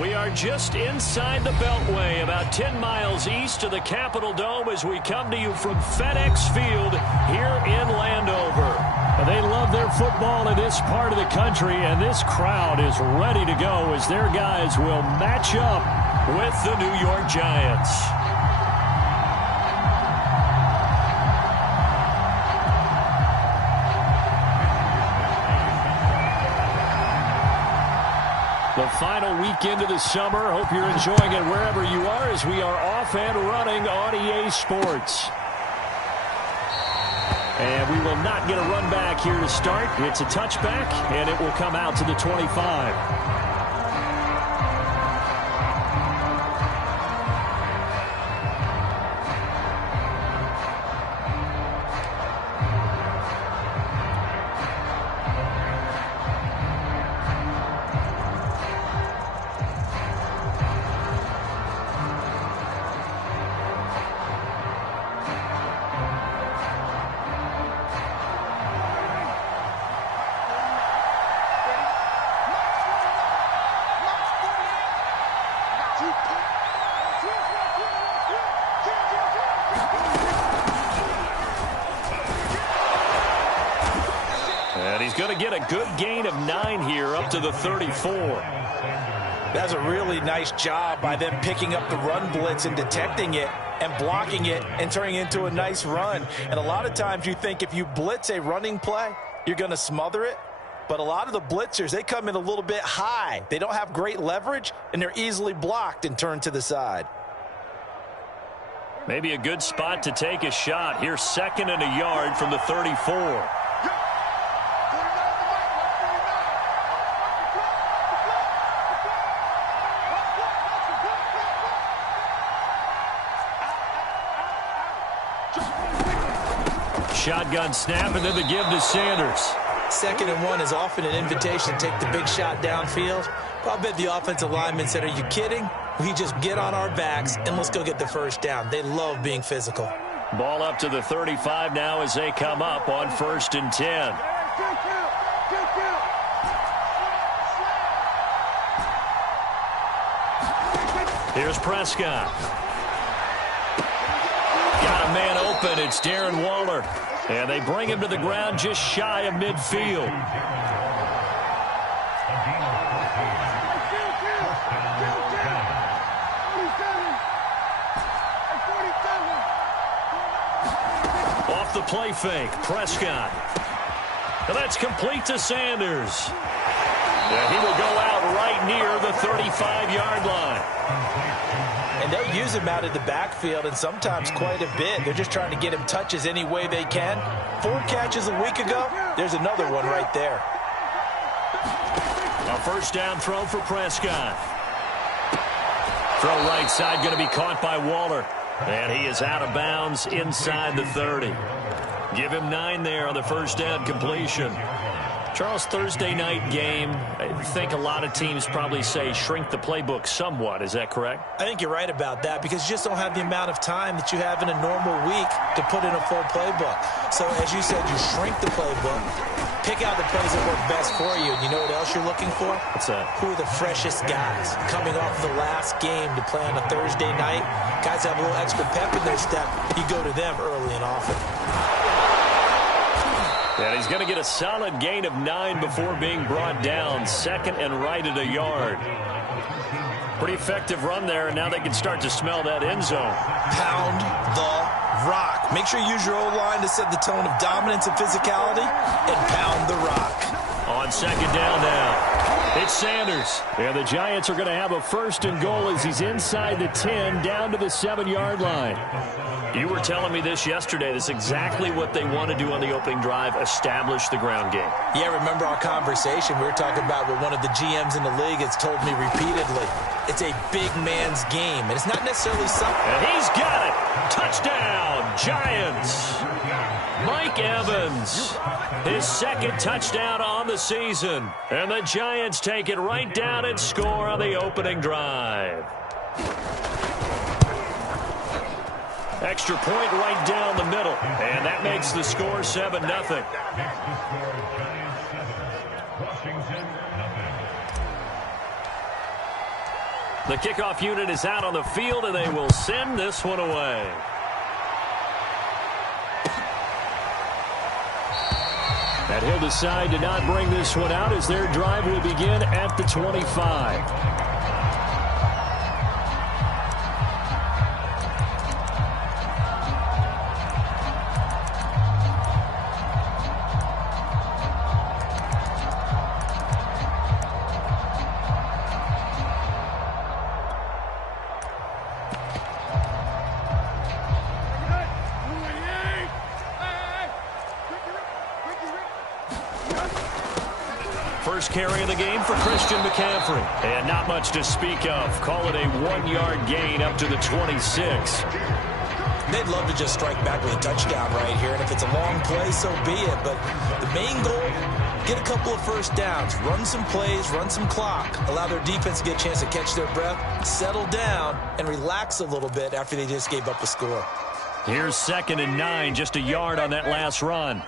We are just inside the Beltway, about 10 miles east of the Capitol Dome as we come to you from FedEx Field here in Landover. They love their football in this part of the country, and this crowd is ready to go as their guys will match up with the New York Giants. The final weekend of the summer. Hope you're enjoying it wherever you are as we are off and running on EA Sports. And we will not get a run back here to start. It's a touchback, and it will come out to the 25. Going to get a good gain of 9 here up to the 34. That's a really nice job by them picking up the run blitz and detecting it and blocking it and turning it into a nice run. And a lot of times you think if you blitz a running play, you're going to smother it. But a lot of the blitzers, they come in a little bit high. They don't have great leverage, and they're easily blocked and turned to the side. Maybe a good spot to take a shot. Here's 2nd and a yard from the 34. Shotgun snap, and then the give to Sanders. 2nd and 1 is often an invitation to take the big shot downfield. But I bet the offensive lineman said, are you kidding? We just get on our backs, and let's go get the first down. They love being physical. Ball up to the 35 now as they come up on 1st and 10. Here's Prescott. Got a man open. It's Darren Waller. And they bring him to the ground just shy of midfield. Off the play fake, Prescott. And that's complete to Sanders. And he will go out right near the 35-yard line. And they'll use him out of the backfield, and sometimes quite a bit. They're just trying to get him touches any way they can. 4 catches a week ago. There's another one right there. A first down throw for Prescott. Throw right side going to be caught by Waller. And he is out of bounds inside the 30. Give him 9 there on the first down completion. Charles, Thursday night game, I think a lot of teams probably say shrink the playbook somewhat. Is that correct? I think you're right about that because you just don't have the amount of time that you have in a normal week to put in a full playbook. So, as you said, you shrink the playbook, pick out the plays that work best for you. And you know what else you're looking for? What's that? Who are the freshest guys coming off the last game to play on a Thursday night? Guys have a little extra pep in their step. You go to them early and often. And he's going to get a solid gain of 9 before being brought down. 2nd and right at a yard. Pretty effective run there, and now they can start to smell that end zone. Pound the rock. Make sure you use your O-line to set the tone of dominance and physicality, and pound the rock. On 2nd down now, it's Sanders. And the Giants are going to have a 1st and goal as he's inside the 10, down to the 7-yard line. You were telling me this yesterday. This is exactly what they want to do on the opening drive, establish the ground game. Yeah, remember our conversation? We were talking about what one of the GMs in the league has told me repeatedly. It's a big man's game, and it's not necessarily something. And he's got it. Touchdown, Giants. Mike Evans, his 2nd touchdown on the season. And the Giants take it right down and score on the opening drive. Extra point right down the middle. And that makes the score 7-0. The kickoff unit is out on the field, and they will send this one away. And he'll decide to not bring this one out as their drive will begin at the 25. First carry of the game for Christian McCaffrey. And not much to speak of. Call it a 1-yard gain up to the 26. They'd love to just strike back with a touchdown right here. And if it's a long play, so be it. But the main goal, get a couple of first downs. Run some plays, run some clock. Allow their defense to get a chance to catch their breath, settle down, and relax a little bit after they just gave up a score. Here's 2nd and 9, just a yard on that last run.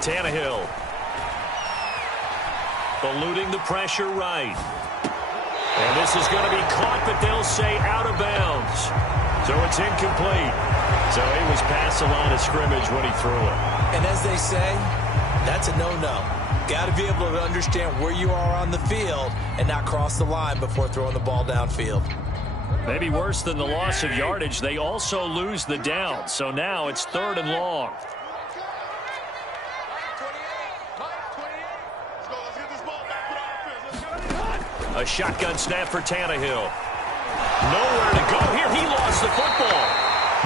Tannehill. Eluding the pressure right. And this is going to be caught, but they'll say out of bounds. So it's incomplete. So he was past the line of scrimmage when he threw it. And as they say, that's a no-no. Got to be able to understand where you are on the field and not cross the line before throwing the ball downfield. Maybe worse than the loss of yardage, they also lose the down. So now it's 3rd and long. A shotgun snap for Tannehill. Nowhere to go here. He lost the football.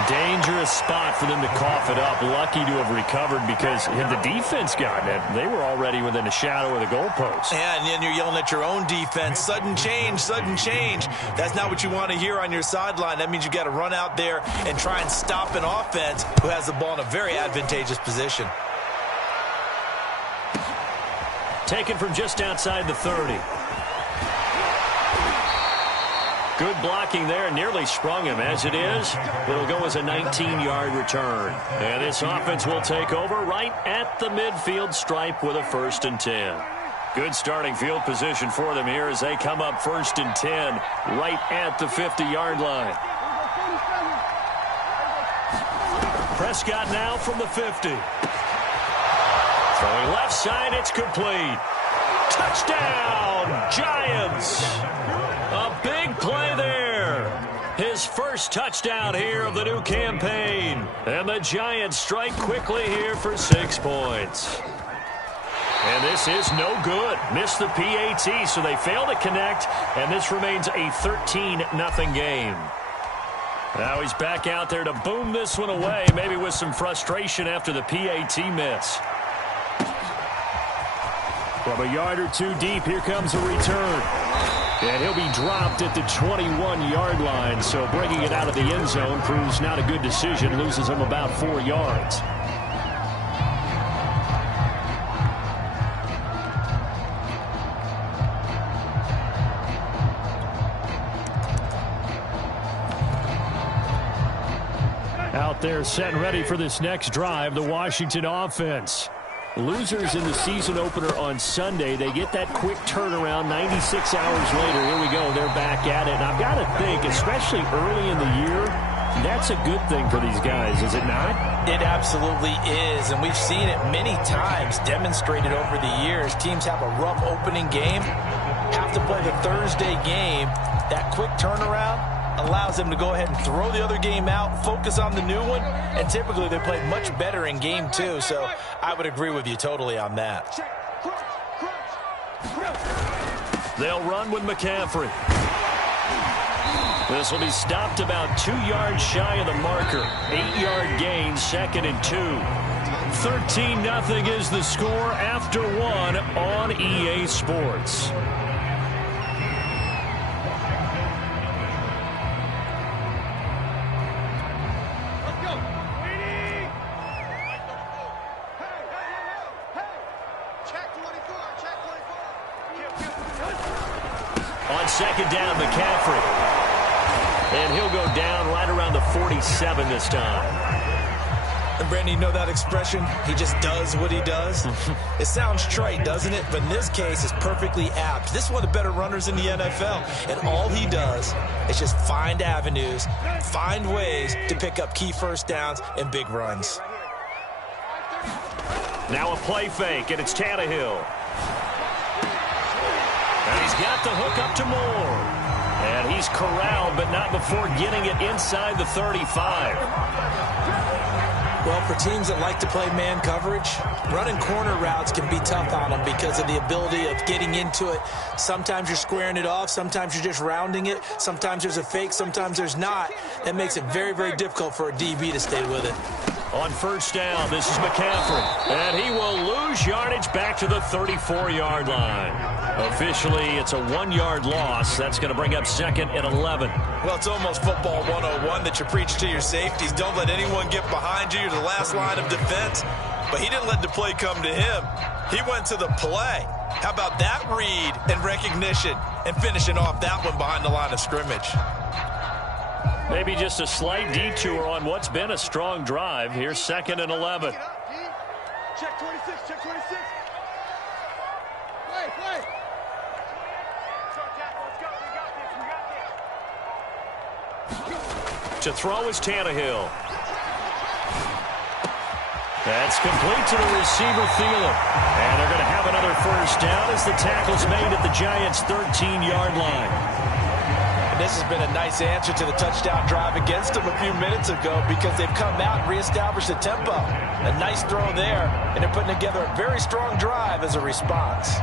Dangerous spot for them to cough it up. Lucky to have recovered because had the defense gotten it, they were already within a shadow of the goalpost. Yeah, and then you're yelling at your own defense. Sudden change, sudden change. That's not what you want to hear on your sideline. That means you got to run out there and try and stop an offense who has the ball in a very advantageous position. Taken from just outside the 30. Good blocking there, nearly sprung him. As it is, it'll go as a 19-yard return. And this offense will take over right at the midfield stripe with a 1st and 10. Good starting field position for them here as they come up 1st and 10 right at the 50-yard line. Prescott now from the 50. Throwing left side, it's complete. Touchdown, Giants. A big play there. His first touchdown here of the new campaign. And the Giants strike quickly here for 6 points. And this is no good. Missed the PAT, so they fail to connect, and this remains a 13-0 game. Now he's back out there to boom this one away, maybe with some frustration after the PAT miss. From a yard or two deep, here comes a return. And he'll be dropped at the 21-yard line, so bringing it out of the end zone proves not a good decision, loses him about 4 yards. Out there set and ready for this next drive, the Washington offense. Losers in the season opener on Sunday, they get that quick turnaround 96 hours later. Here we go. They're back at it. And I've got to think, especially early in the year, that's a good thing for these guys, is it not? It absolutely is, and we've seen it many times demonstrated over the years. Teams have a rough opening game, have to play the Thursday game. That quick turnaround allows them to go ahead and throw the other game out, focus on the new one, and typically they play much better in game 2, so I would agree with you totally on that. They'll run with McCaffrey. This will be stopped about 2 yards shy of the marker. 8-yard gain, 2nd and 2. 13-0 is the score after 1 on EA Sports. On 2nd down, McCaffrey. And he'll go down right around the 47 this time. And Brandon, you know that expression? He just does what he does. It sounds trite, doesn't it? But in this case, it's perfectly apt. This is one of the better runners in the NFL. And all he does is just find avenues, find ways to pick up key first downs and big runs. Now a play fake, and it's Tannehill. And he's got the hook up to Moore. And he's corralled, but not before getting it inside the 35. Well, for teams that like to play man coverage, running corner routes can be tough on them because of the ability of getting into it. Sometimes you're squaring it off. Sometimes you're just rounding it. Sometimes there's a fake. Sometimes there's not. That makes it very, very difficult for a DB to stay with it. On first down, this is McCaffrey. And he will lose yardage back to the 34-yard line. Officially, it's a 1-yard loss. That's going to bring up second and 11. Well, it's almost football 101 that you preach to your safeties. Don't let anyone get behind you. You're the last line of defense. But he didn't let the play come to him. He went to the play. How about that read and recognition and finishing off that one behind the line of scrimmage? Maybe just a slight detour on what's been a strong drive. Here's second and 11. Check 26, check 26. Play. To throw is Tannehill. That's complete to the receiver, Thielen. And they're going to have another first down as the tackle's made at the Giants' 13-yard line. And this has been a nice answer to the touchdown drive against them a few minutes ago because they've come out and reestablished the tempo. A nice throw there, and they're putting together a very strong drive as a response.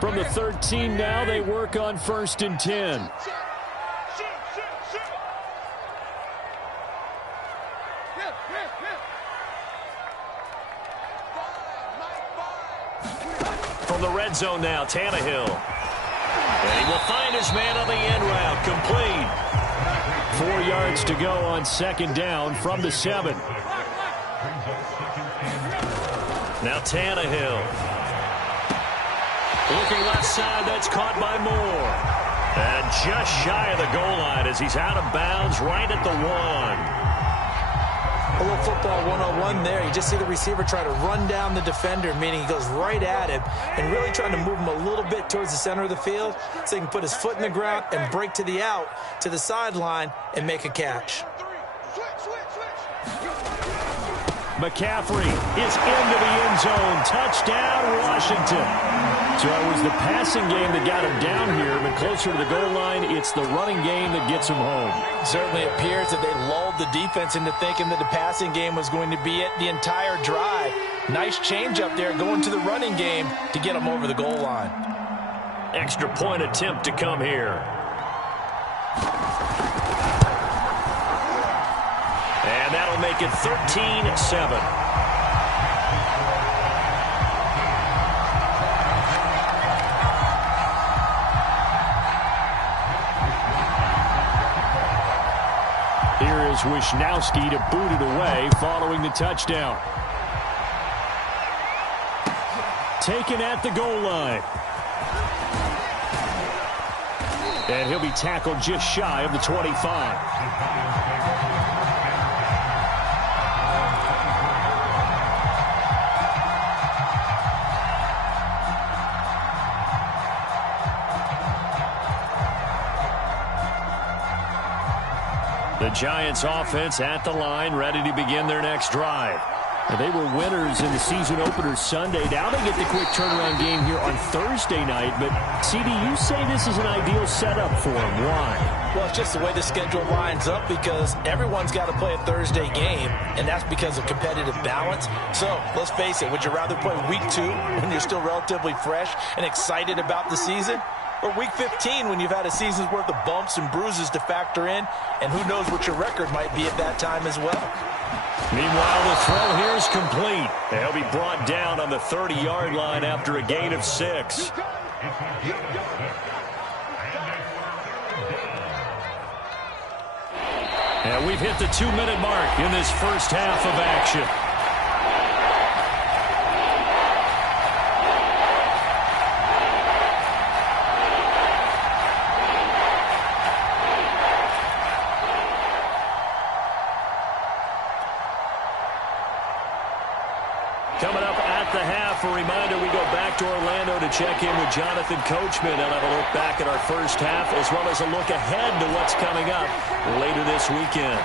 From the 13 now, they work on first and 10. From the red zone now, Tannehill. And he will find his man on the end route, complete. 4 yards to go on second down from the 7. Now Tannehill. Looking left side, that's caught by Moore. And just shy of the goal line as he's out of bounds right at the 1. A little football 101 there. You just see the receiver try to run down the defender, meaning he goes right at him and really trying to move him a little bit towards the center of the field so he can put his foot in the ground and break to the out, to the sideline, and make a catch. McCaffrey is into the end zone. Touchdown, Washington. So it was the passing game that got him down here, but closer to the goal line, it's the running game that gets him home. Certainly appears that they lulled the defense into thinking that the passing game was going to be it the entire drive. Nice change up there going to the running game to get him over the goal line. Extra point attempt to come here. And that'll make it 13-7. Here is Wisnowski to boot it away following the touchdown. Taken at the goal line. And he'll be tackled just shy of the 25. The Giants offense at the line, ready to begin their next drive. Now, they were winners in the season opener Sunday. Now they get the quick turnaround game here on Thursday night. But, CD, you say this is an ideal setup for them. Why? Well, it's just the way the schedule lines up because everyone's got to play a Thursday game, and that's because of competitive balance. So, let's face it, would you rather play week 2 when you're still relatively fresh and excited about the season? Or week 15 when you've had a season's worth of bumps and bruises to factor in, and who knows what your record might be at that time as well. Meanwhile, the throw here is complete. He'll be brought down on the 30-yard line after a gain of 6. And we've hit the 2-minute mark in this first half of action. Coming up at the half, a reminder we go back to Orlando to check in with Jonathan Coachman and have a look back at our first half as well as a look ahead to what's coming up later this weekend.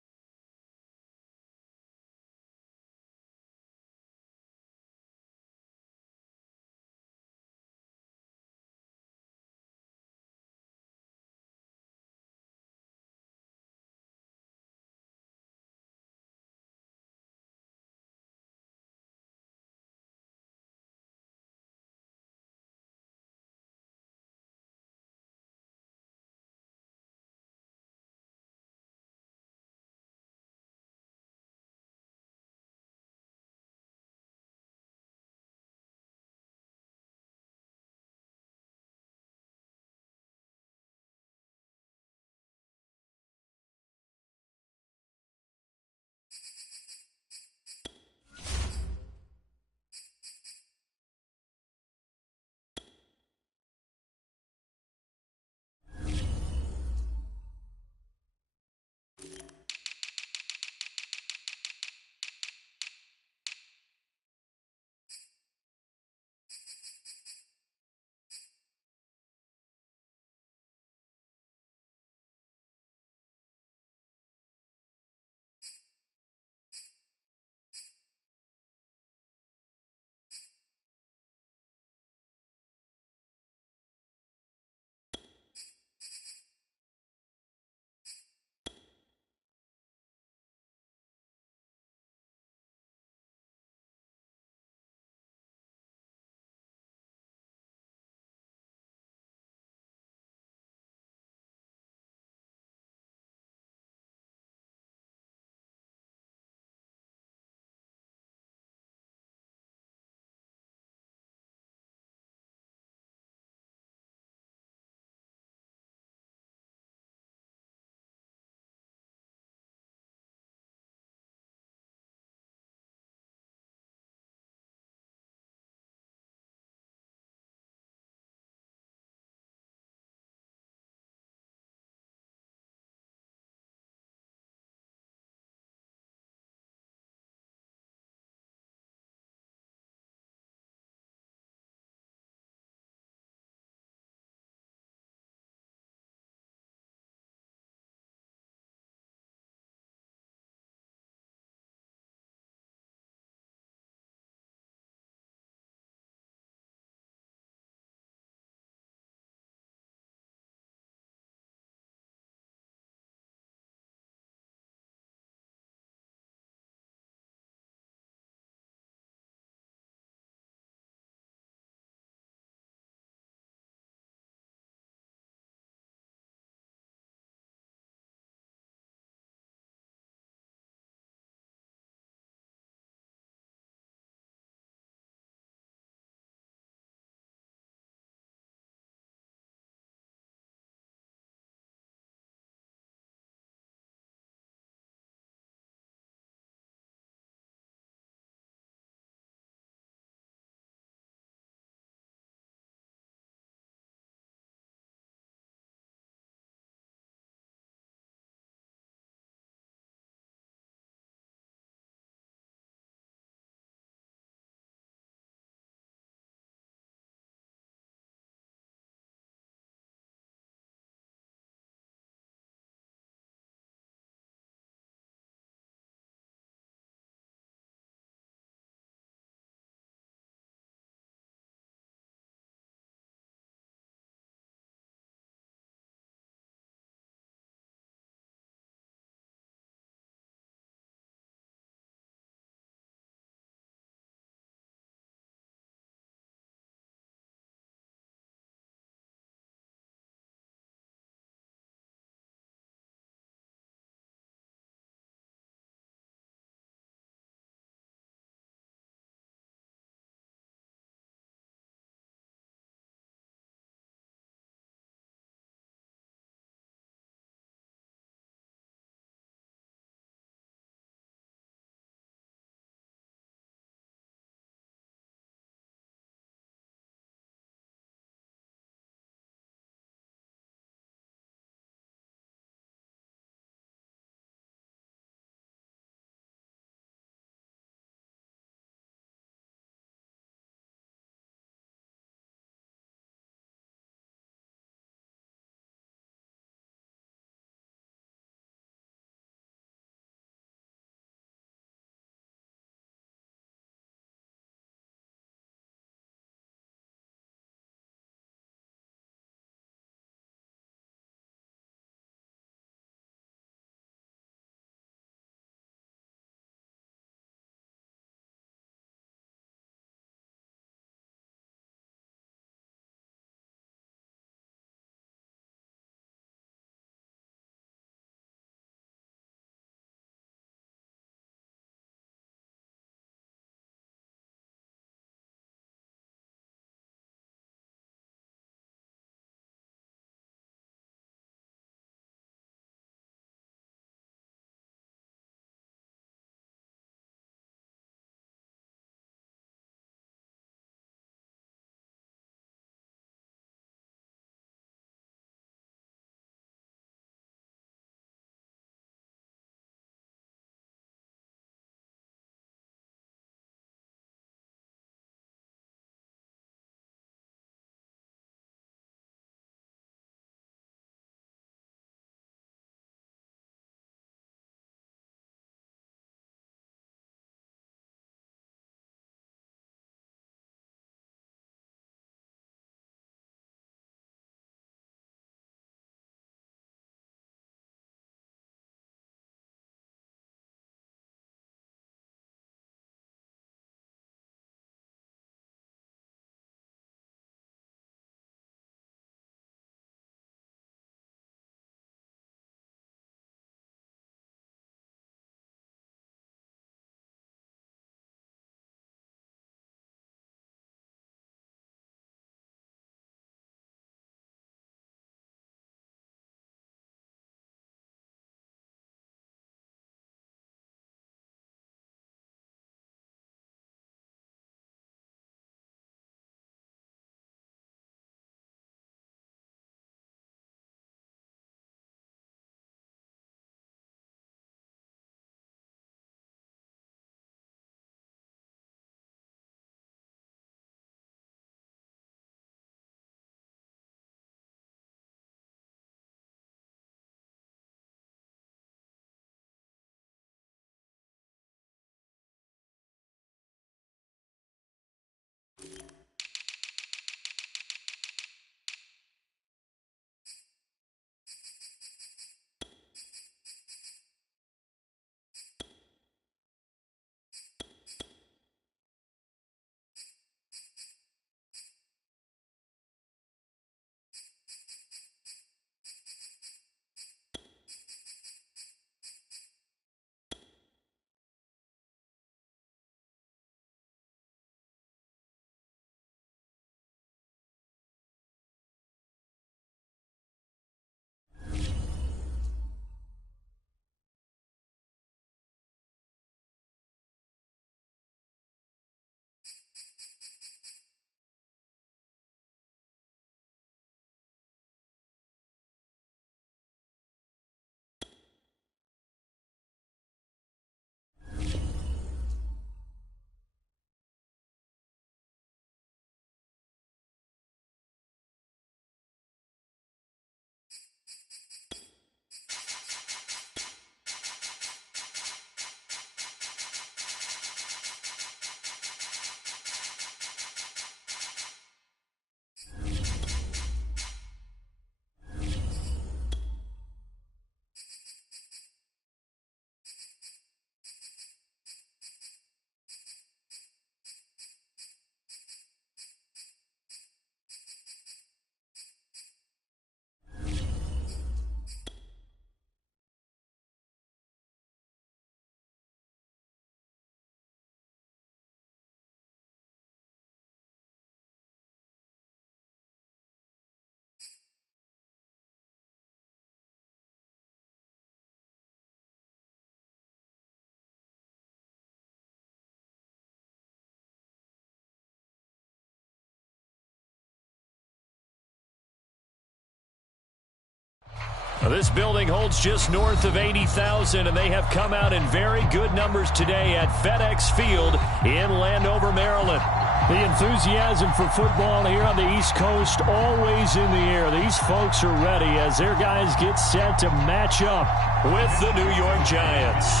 Well, this building holds just north of 80,000, and they have come out in very good numbers today at FedEx Field in Landover, Maryland. The enthusiasm for football here on the East Coast always in the air. These folks are ready as their guys get set to match up with the New York Giants.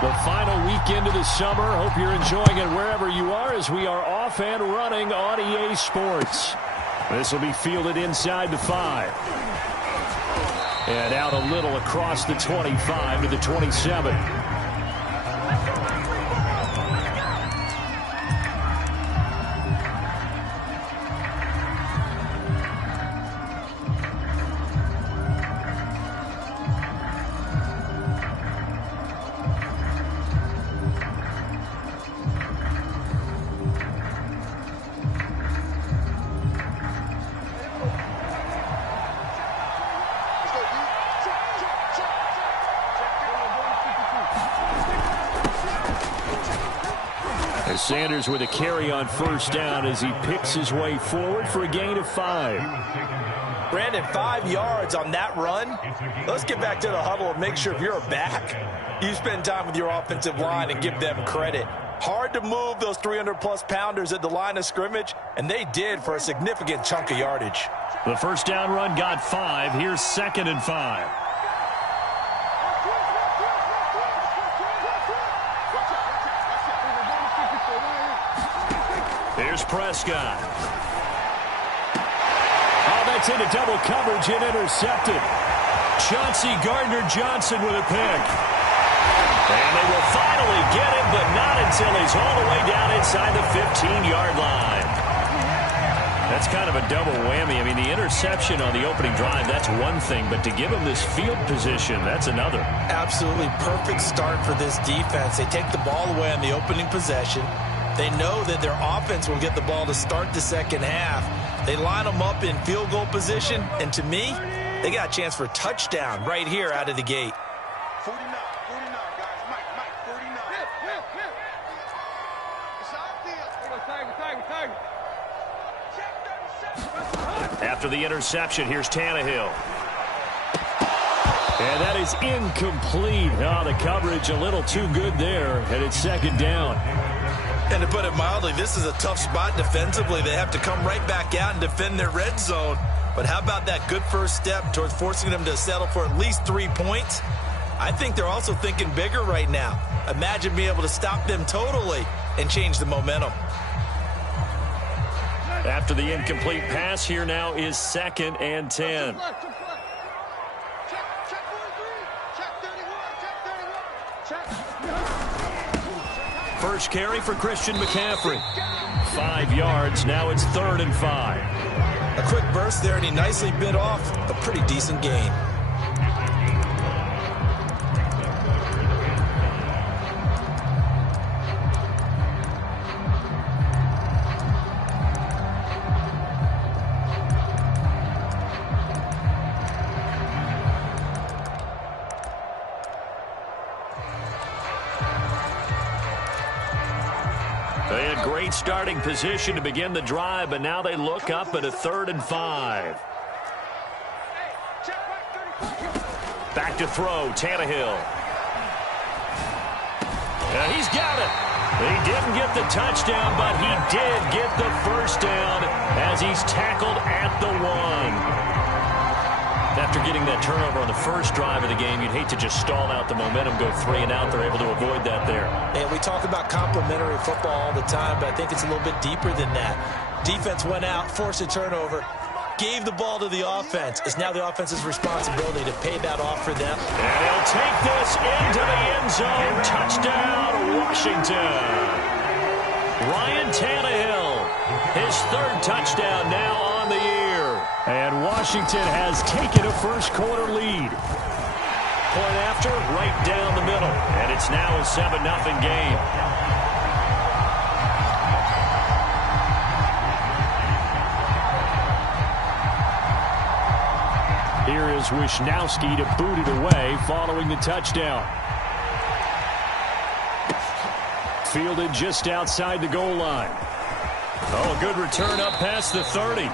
The final weekend of the summer. Hope you're enjoying it wherever you are as we are off and running on EA Sports. This will be fielded inside the 5. And out a little across the 25 to the 27. Sanders with a carry on first down as he picks his way forward for a gain of 5. Brandon, 5 yards on that run. Let's get back to the huddle and make sure if you're a back, you spend time with your offensive line and give them credit. Hard to move those 300-plus pounders at the line of scrimmage, and they did for a significant chunk of yardage. The first down run got 5. Here's 2nd and 5. Here's Prescott. Oh, that's into double coverage and intercepted. Chauncey Gardner-Johnson with a pick. And they will finally get him, but not until he's all the way down inside the 15-yard line. That's kind of a double whammy. I mean, the interception on the opening drive, that's one thing, but to give him this field position, that's another. Absolutely perfect start for this defense. They take the ball away on the opening possession. They know that their offense will get the ball to start the second half. They line them up in field goal position, and to me, they got a chance for a touchdown right here out of the gate. 49, guys. Mike, 49. It's out there. Check 37. After the interception, here's Tannehill. And that is incomplete. Oh, the coverage a little too good there, and it's 2nd down. And to put it mildly, this is a tough spot defensively. They have to come right back out and defend their red zone. But how about that good first step towards forcing them to settle for at least 3 points? I think they're also thinking bigger right now. Imagine being able to stop them totally and change the momentum. After the incomplete pass, here now is 2nd and 10. Check 43. Check 31. First carry for Christian McCaffrey. 5 yards. Now it's 3rd and 5. A quick burst there, and he nicely bit off a pretty decent gain. They had great starting position to begin the drive, but now they look up at a 3rd and 5. Back to throw, Tannehill. And he's got it. He didn't get the touchdown, but he did get the first down as he's tackled at the 1. After getting that turnover on the first drive of the game, you'd hate to just stall out the momentum, go 3 and out. They're able to avoid that there. And we talk about complementary football all the time, but I think it's a little bit deeper than that. Defense went out, forced a turnover, gave the ball to the offense. It's now the offense's responsibility to pay that off for them. And he'll take this into the end zone. Touchdown, Washington. Ryan Tannehill, his 3rd touchdown now on the year. And Washington has taken a first-quarter lead. Point after, right down the middle. And it's now a 7-0 game. Here is Wisnowski to boot it away following the touchdown. Fielded just outside the goal line. Oh, a good return up past the 30.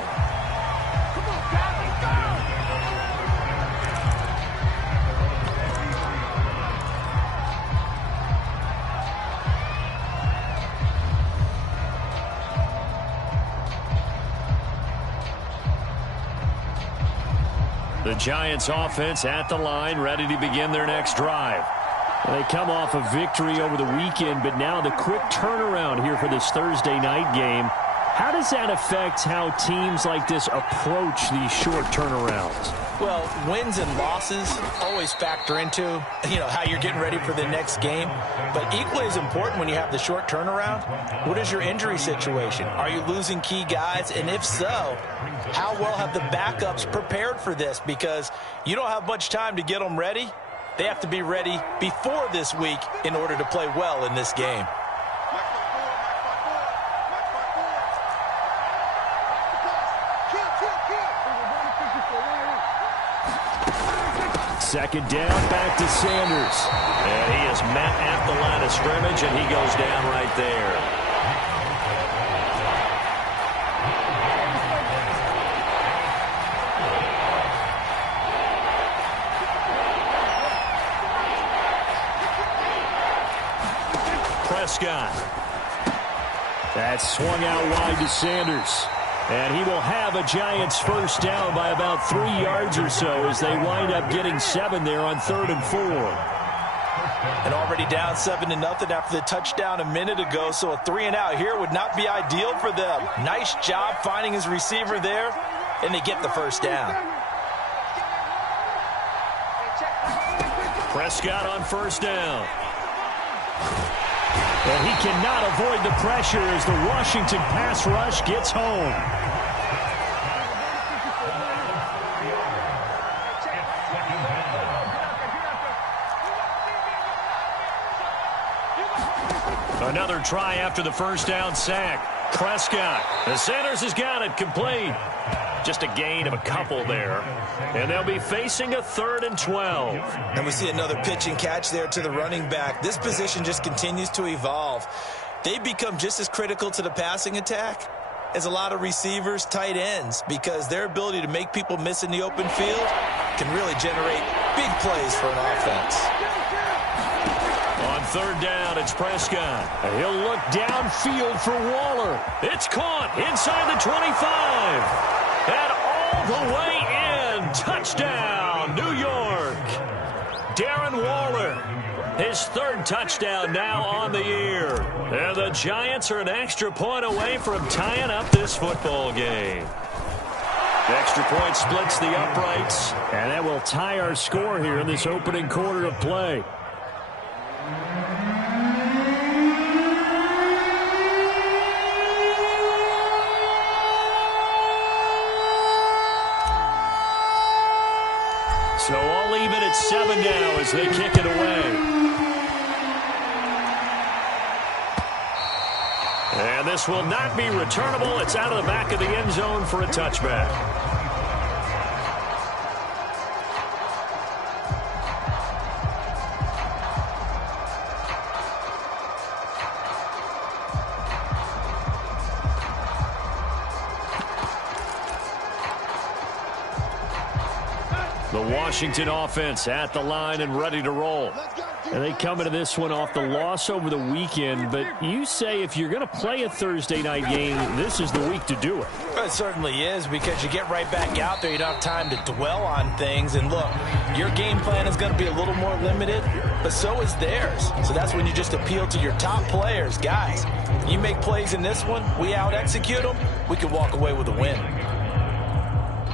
The Giants offense at the line, ready to begin their next drive. They come off a victory over the weekend, but now the quick turnaround here for this Thursday night game. How does that affect how teams like this approach these short turnarounds? Well, wins and losses always factor into, how you're getting ready for the next game. But equally as important when you have the short turnaround, what is your injury situation? Are you losing key guys? And if so, how well have the backups prepared for this? Because you don't have much time to get them ready. They have to be ready before this week in order to play well in this game. Second down, back to Sanders. And he is met at the line of scrimmage, and he goes down right there. Prescott. That's swung out wide to Sanders. And he will have a Giants first down by about 3 yards or so as they wind up getting 7 there on 3rd and 4. And already down 7-0 after the touchdown a minute ago, so a 3-and-out here would not be ideal for them. Nice job finding his receiver there, and they get the first down. Prescott on first down. And he cannot avoid the pressure as the Washington pass rush gets home. Another try after the first down sack. Prescott. The Sanders has got it complete. Just a gain of a couple there. And they'll be facing a 3rd and 12. And we see another pitch and catch there to the running back. This position just continues to evolve. They become just as critical to the passing attack as a lot of receivers, tight ends, because their ability to make people miss in the open field can really generate big plays for an offense. On 3rd down, it's Prescott. He'll look downfield for Waller. It's caught inside the 25. And all the way in. Touchdown, New York. Darren Waller, his 3rd touchdown now on the year. And the Giants are an extra point away from tying up this football game. The extra point splits the uprights. And that will tie our score here in this opening quarter of play. So all even at 7 now as they kick it away. And this will not be returnable. It's out of the back of the end zone for a touchback. The Washington offense at the line and ready to roll. And they come into this one off the loss over the weekend, but you say if you're going to play a Thursday night game, this is the week to do it. It certainly is, because you get right back out there. You don't have time to dwell on things. And look, your game plan is going to be a little more limited, but so is theirs. So that's when you just appeal to your top players. Guys, you make plays in this one, we out-execute them, we can walk away with a win.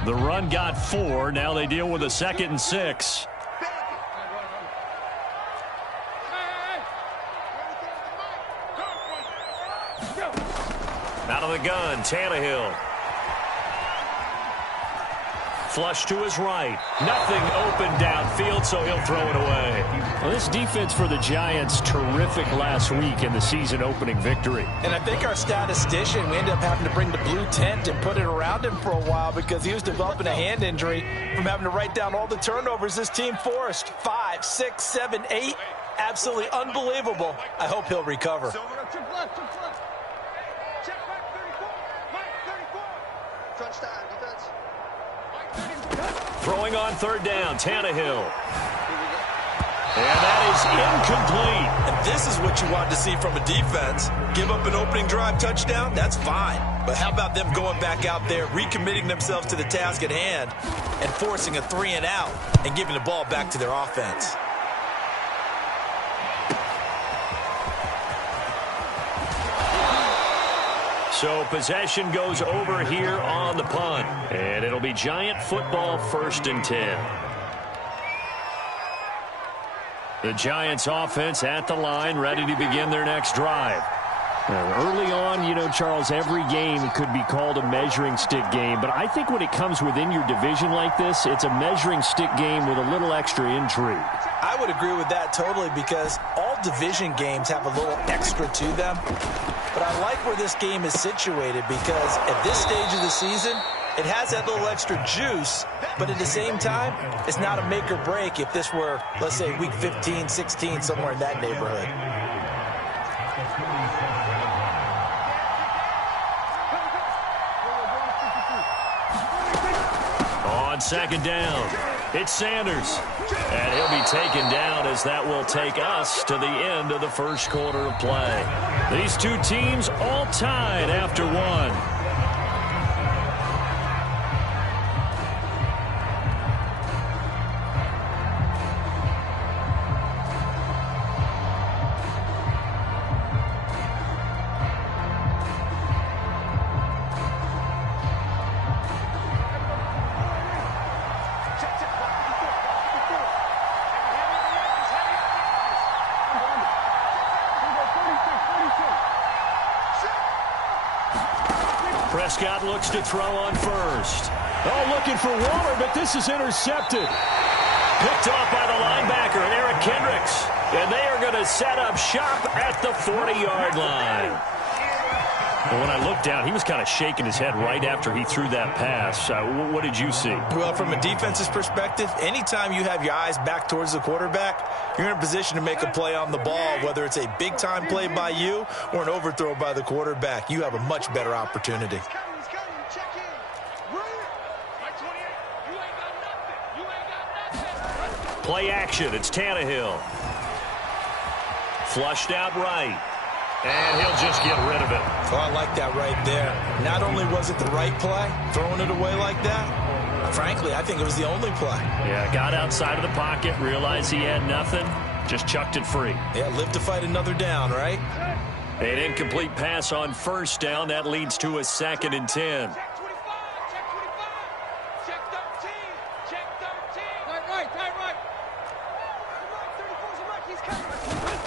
The run got 4. Now they deal with a 2nd and 6. Out of the gun, Tannehill. Flush to his right. Nothing open downfield, so he'll throw it away. Well, this defense for the Giants, terrific last week in the season-opening victory. And I think our statistician, we ended up having to bring the blue tent and put it around him for a while because he was developing a hand injury from having to write down all the turnovers this team forced. 5, 6, 7, 8. Absolutely unbelievable. I hope he'll recover. Throwing on 3rd down, Tannehill. And that is incomplete. And this is what you want to see from a defense. Give up an opening drive touchdown, that's fine. But how about them going back out there, recommitting themselves to the task at hand, and forcing a 3-and-out and giving the ball back to their offense. So possession goes over here on the punt. And it'll be Giant football, 1st and 10. The Giants offense at the line, ready to begin their next drive. Early on, you know, Charles, every game could be called a measuring stick game. But I think when it comes within your division like this, it's a measuring stick game with a little extra intrigue. I would agree with that totally, because all division games have a little extra to them. But I like where this game is situated, because at this stage of the season, it has that little extra juice, but at the same time, it's not a make or break if this were, let's say, week 15, 16, somewhere in that neighborhood. On 2nd down, it's Sanders. And he'll be taken down, as that will take us to the end of the 1st quarter of play. These two teams all tied after 1. Prescott looks to throw on 1st. Oh, looking for Waller, but this is intercepted. Picked off by the linebacker, Eric Kendricks. And they are going to set up shop at the 40-yard line. Well, when I looked down, he was kind of shaking his head right after he threw that pass. What did you see? Well, from a defense's perspective, anytime you have your eyes back towards the quarterback, you're in a position to make a play on the ball, whether it's a big-time play by you or an overthrow by the quarterback. You have a much better opportunity. Play action. It's Tannehill. Flushed out right. And he'll just get rid of it. Oh, I like that right there. Not only was it the right play, throwing it away like that, frankly, I think it was the only play. Yeah, got outside of the pocket, realized he had nothing, just chucked it free. Yeah, live to fight another down, right? An incomplete pass on 1st down. That leads to a 2nd and 10.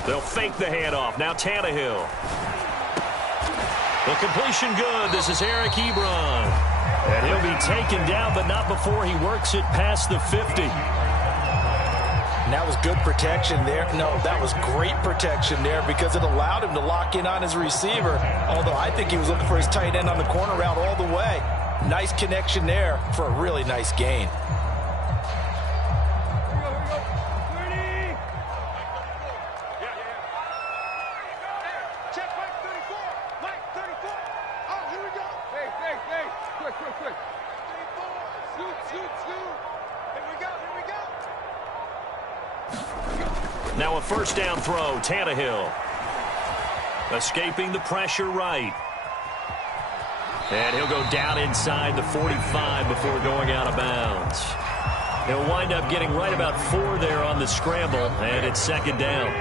They'll fake the handoff. Now Tannehill. The completion good. This is Eric Ebron. And he'll be taken down, but not before he works it past the 50. And that was good protection there. No, that was great protection there, because it allowed him to lock in on his receiver. Although I think he was looking for his tight end on the corner route all the way. Nice connection there for a really nice gain. Now a 1st down throw, Tannehill. Escaping the pressure right. And he'll go down inside the 45 before going out of bounds. He'll wind up getting right about 4 there on the scramble, and it's 2nd down.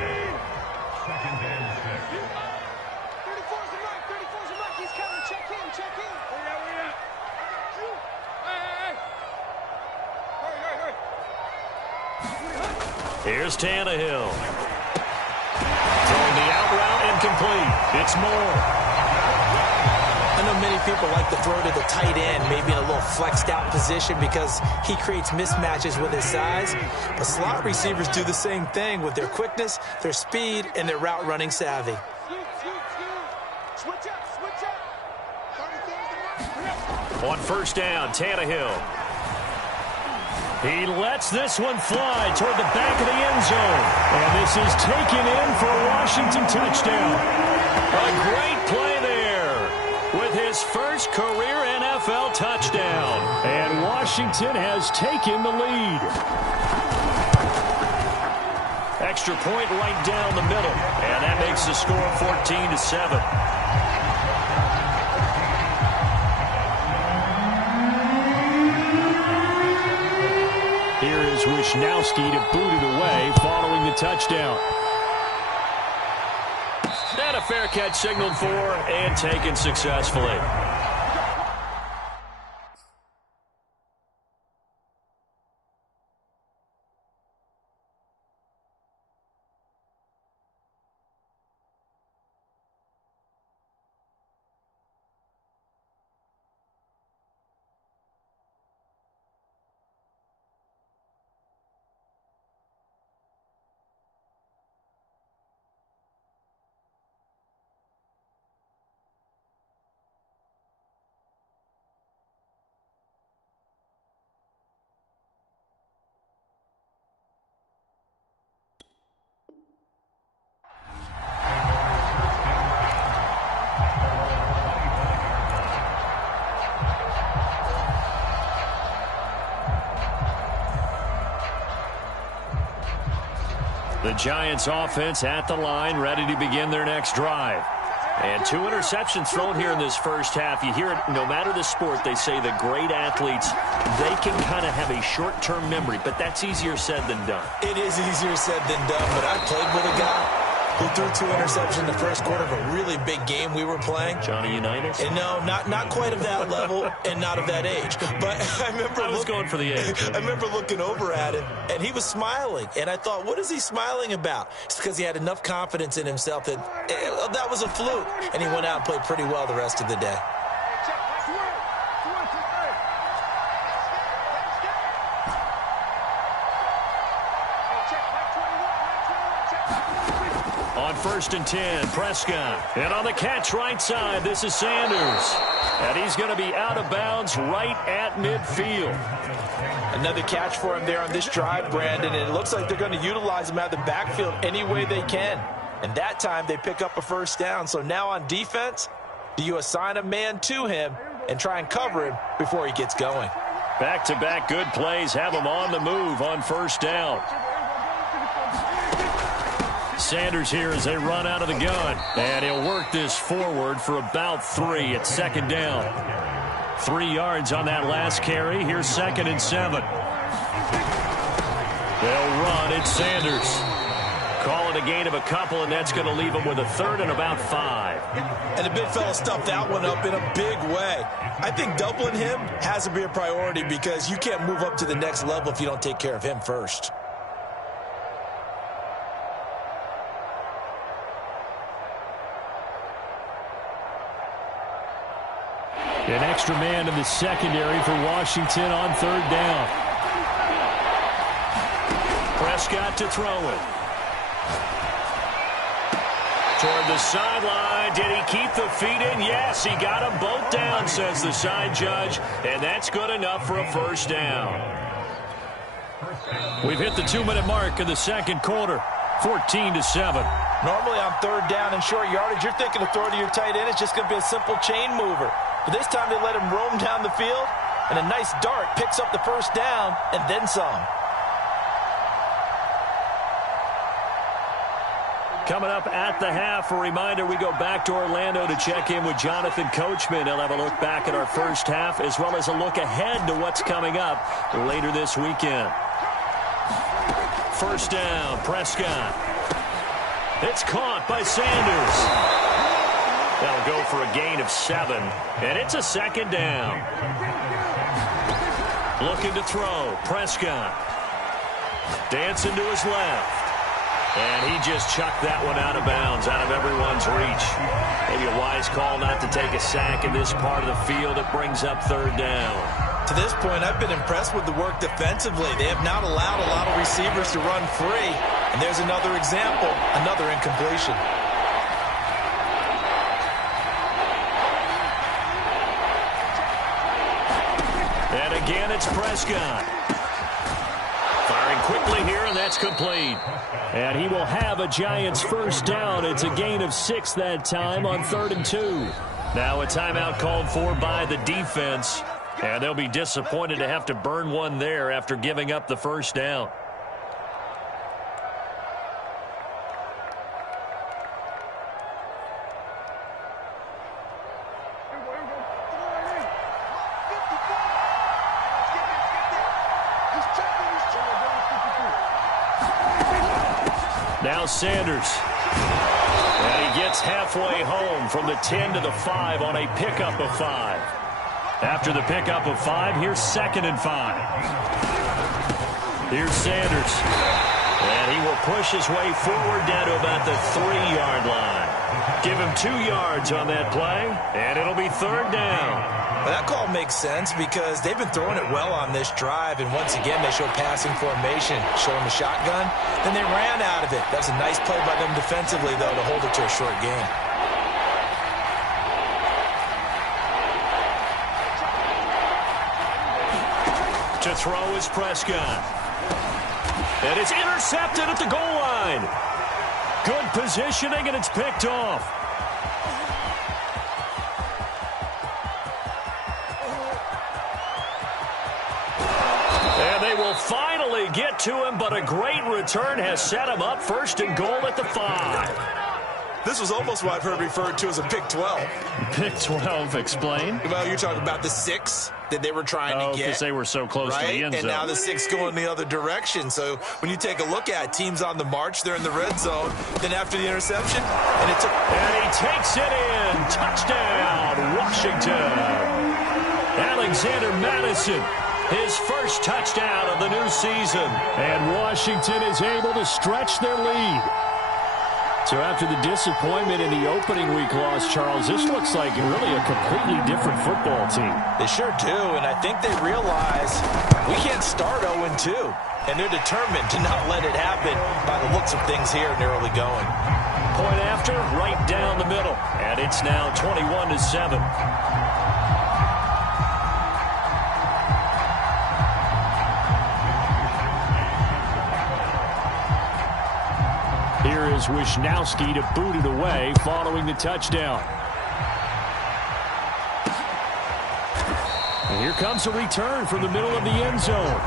Here's Tannehill. Throwing the out route, incomplete. It's Moore. I know many people like to throw to the tight end, maybe in a little flexed out position, because he creates mismatches with his size. But slot receivers do the same thing with their quickness, their speed, and their route running savvy. On 1st down, Tannehill. He lets this one fly toward the back of the end zone. And this is taken in for a Washington touchdown. A great play there with his first career NFL touchdown. And Washington has taken the lead. extra point right down the middle. And that makes the score 14-7. Here is Wisnowski to boot it away following the touchdown. And a fair catch signaled for and taken successfully. The Giants offense at the line, ready to begin their next drive. And 2 interceptions thrown here in this first half. You hear it, no matter the sport, they say the great athletes, they can kind of have a short-term memory, but that's easier said than done. It is easier said than done, but I played with a guy who threw 2 interceptions in the first quarter of a really big game we were playing. Johnny Unitas? And no, not quite of that level and not of that age. But I was going for the age. I remember looking over at him, and he was smiling. And I thought, what is he smiling about? It's because he had enough confidence in himself that that was a fluke. And he went out and played pretty well the rest of the day. On 1st and 10, Prescott. And on the catch right side, this is Sanders. And he's going to be out of bounds right at midfield. Another catch for him there on this drive, Brandon. And it looks like they're going to utilize him out of the backfield any way they can. And that time they pick up a first down. So now on defense, do you assign a man to him and try and cover him before he gets going? Back-to-back good plays have him on the move on first down. Sanders here as they run out of the gun. And he'll work this forward for about 3 at second down. 3 yards on that last carry. Here's 2nd and 7. They'll run. It's Sanders. Call it a gain of a couple, and that's going to leave them with a 3rd and about 5. And the big fella stuffed that one up in a big way. I think doubling him has to be a priority because you can't move up to the next level if you don't take care of him first. An extra man in the secondary for Washington on 3rd down. Prescott to throw it. Toward the sideline. Did he keep the feet in? Yes, he got them both down, says the side judge. And that's good enough for a first down. We've hit the 2-minute mark of the second quarter. 14-7. Normally on 3rd down and short yardage, you're thinking of throw to your tight end. It's just going to be a simple chain mover. But this time they let him roam down the field, and a nice dart picks up the first down and then some. Coming up at the half, a reminder, we go back to Orlando to check in with Jonathan Coachman. He'll have a look back at our first half as well as a look ahead to what's coming up later this weekend. First down, Prescott. It's caught by Sanders. That'll go for a gain of 7, and it's a 2nd down. Looking to throw, Prescott. Dancing to his left. And he just chucked that one out of bounds, out of everyone's reach. Maybe a wise call not to take a sack in this part of the field. It brings up 3rd down. To this point, I've been impressed with the work defensively. They have not allowed a lot of receivers to run free. And there's another example, another incompletion. And again, it's Prescott. Firing quickly here, and that's complete. And he will have a Giants first down. It's a gain of 6 that time on 3rd and 2. Now a timeout called for by the defense. And they'll be disappointed to have to burn one there after giving up the first down. Now Sanders. And he gets halfway home from the 10 to the 5 on a pickup of 5. After the pickup of 5, here's 2nd and 5. Here's Sanders. And he will push his way forward down to about the 3-yard line. Give him 2 yards on that play, and it'll be 3rd down. Well, that call makes sense because they've been throwing it well on this drive, and once again they show passing formation, showing the shotgun. Then they ran out of it. That's a nice play by them defensively, though, to hold it to a short game. To throw is Prescott. And it's intercepted at the goal line. Good positioning, and it's picked off. And they will finally get to him, but a great return has set him up 1st and goal at the 5. This was almost what I've heard referred to as a pick 12. Pick 12, explain. Well, you're talking about the 6 that they were trying to get. Because they were so close to the end zone. And now the 6 going the other direction. So when you take a look at teams on the march, they're in the red zone. Then after the interception, and he takes it in. Touchdown, Washington. Alexander Madison, his first touchdown of the new season. And Washington is able to stretch their lead. So after the disappointment in the opening week loss, Charles, this looks like really a completely different football team. They sure do, and I think they realize we can't start 0-2, and they're determined to not let it happen by the looks of things here in the early going. Point after, right down the middle, and it's now 21-7. Here is Wisnowski to boot it away following the touchdown. And here comes a return from the middle of the end zone.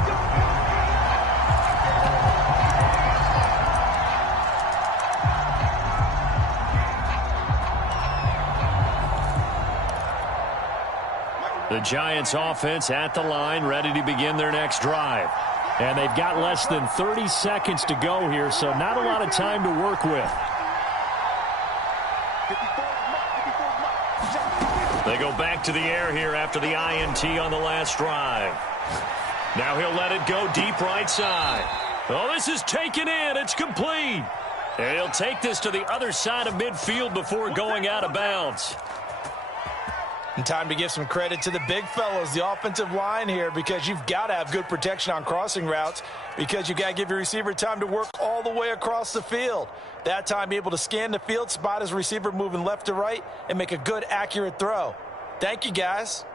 The Giants offense at the line, ready to begin their next drive. And they've got less than 30 seconds to go here, so not a lot of time to work with. They go back to the air here after the INT on the last drive. Now he'll let it go deep right side. Oh, this is taken in. It's complete. And he'll take this to the other side of midfield before going out of bounds. And time to give some credit to the big fellows, the offensive line here, because you've got to have good protection on crossing routes because you've got to give your receiver time to work all the way across the field. That time, be able to scan the field, spot his receiver moving left to right, and make a good, accurate throw. Thank you, guys.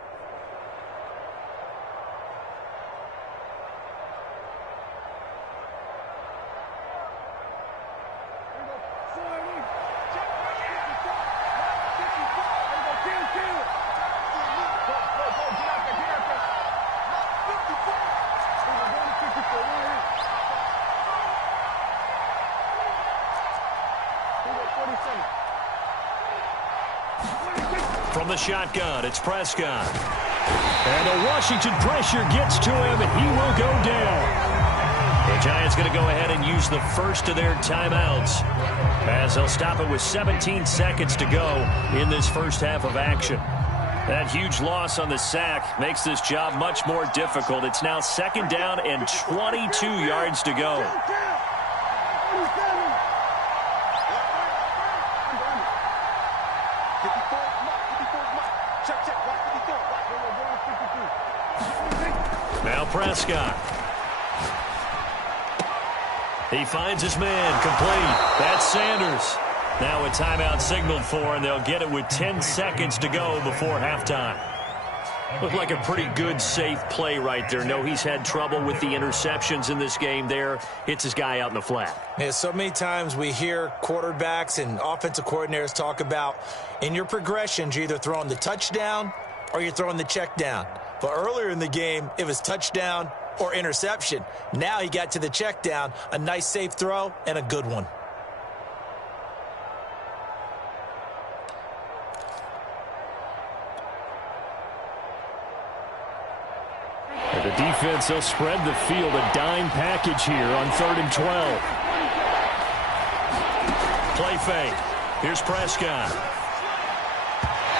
From the shotgun, it's Prescott. And the Washington pressure gets to him, and he will go down. The Giants going to go ahead and use the first of their timeouts as they'll stop it with 17 seconds to go in this first half of action. That huge loss on the sack makes this job much more difficult. It's now 2nd down and 22 yards to go. Now Prescott. He finds his man, complete. That's Sanders. Now a timeout signaled for, and they'll get it with 10 seconds to go before halftime. Looked like a pretty good, safe play right there. No, he's had trouble with the interceptions in this game there. Hits his guy out in the flat. Yeah, so many times we hear quarterbacks and offensive coordinators talk about in your progressions, you're either throwing the touchdown or you're throwing the check down. But earlier in the game, it was touchdown or interception. Now he got to the check down, a nice safe throw, and a good one. And the defense will spread the field, a dime package here on 3rd and 12. Play fake. Here's Prescott.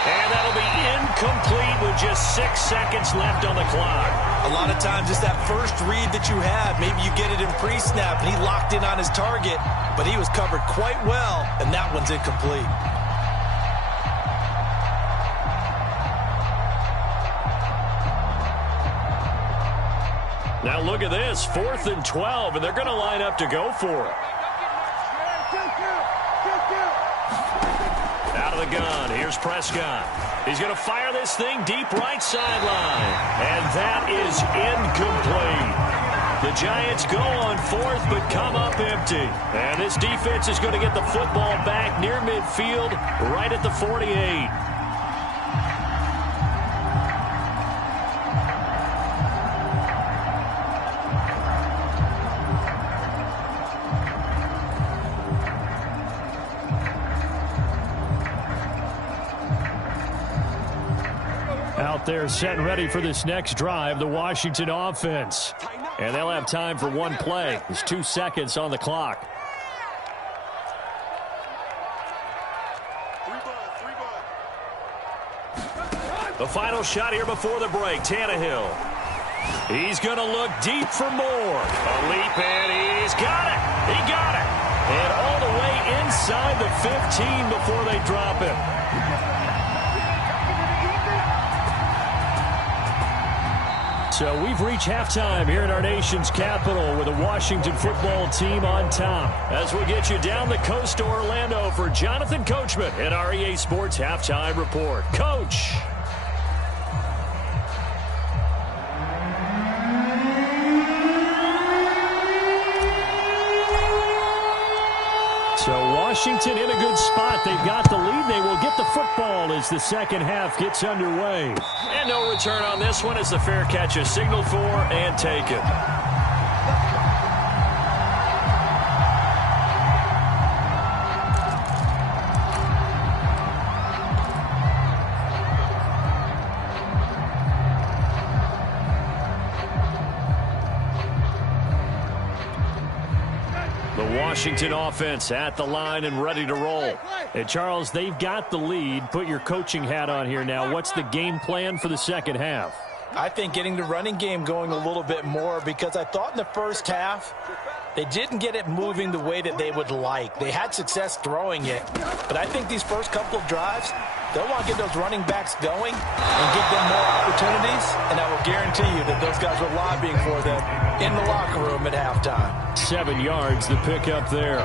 And that'll be incomplete with just 6 seconds left on the clock. A lot of times it's that first read that you have. Maybe you get it in pre-snap, and he locked in on his target, but he was covered quite well, and that one's incomplete. Now look at this, 4th and 12, and they're going to line up to go for it. Out of the gun, here's Prescott. He's going to fire this thing deep right sideline. And that is incomplete. The Giants go on 4th but come up empty. And this defense is going to get the football back near midfield right at the 48. Out there set and ready for this next drive, the Washington offense. And they'll have time for one play. There's 2 seconds on the clock. The final shot here before the break, Tannehill. He's going to look deep for more. A leap, and he's got it. He got it. And all the way inside the 15 before they drop him. So we've reached halftime here in our nation's capital with the Washington football team on top. As we get you down the coast to Orlando for Jonathan Coachman at our EA Sports Halftime Report. Coach. So Washington in a good spot. They've got the lead. They will get the football as the second half gets underway. And no return on this one as the fair catch is signaled for and taken. Washington offense at the line and ready to roll. And Charles, they've got the lead. Put your coaching hat on here now. What's the game plan for the second half? I think getting the running game going a little bit more, because I thought in the first half they didn't get it moving the way that they would like. They had success throwing it, but I think these first couple of drives, they'll want to get those running backs going and give them more opportunities, and I will guarantee you that those guys were lobbying for them in the locker room at halftime. 7 yards, the pickup there.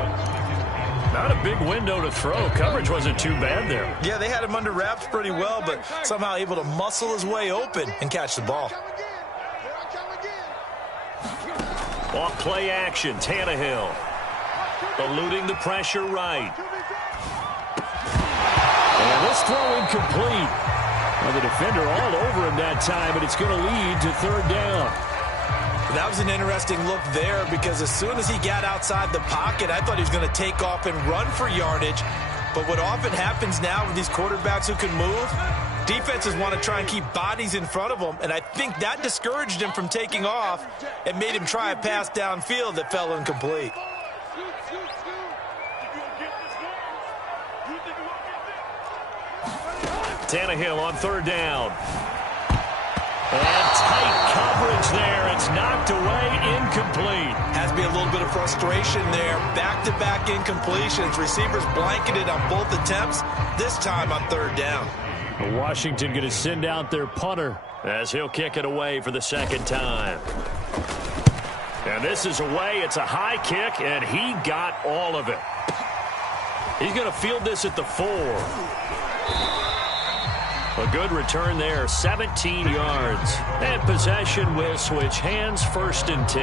Not a big window to throw. Coverage wasn't too bad there. Yeah, they had him under wraps pretty well, but somehow able to muscle his way open and catch the ball. Off play action, Tannehill. Eluding the pressure right. And this throw incomplete. Well, the defender all over him that time, but it's going to lead to third down. That was an interesting look there, because as soon as he got outside the pocket, I thought he was going to take off and run for yardage. But what often happens now with these quarterbacks who can move, defenses want to try and keep bodies in front of them, and I think that discouraged him from taking off and made him try a pass downfield that fell incomplete. Tannehill on third down. And tight coverage there. It's knocked away, incomplete. Has to be a little bit of frustration there. Back-to-back incompletions. Receivers blanketed on both attempts, this time on third down. Washington going to send out their punter as he'll kick it away for the second time. And this is away. It's a high kick, and he got all of it. He's going to field this at the 4. A good return there, 17 yards. And possession will switch hands, 1st and 10.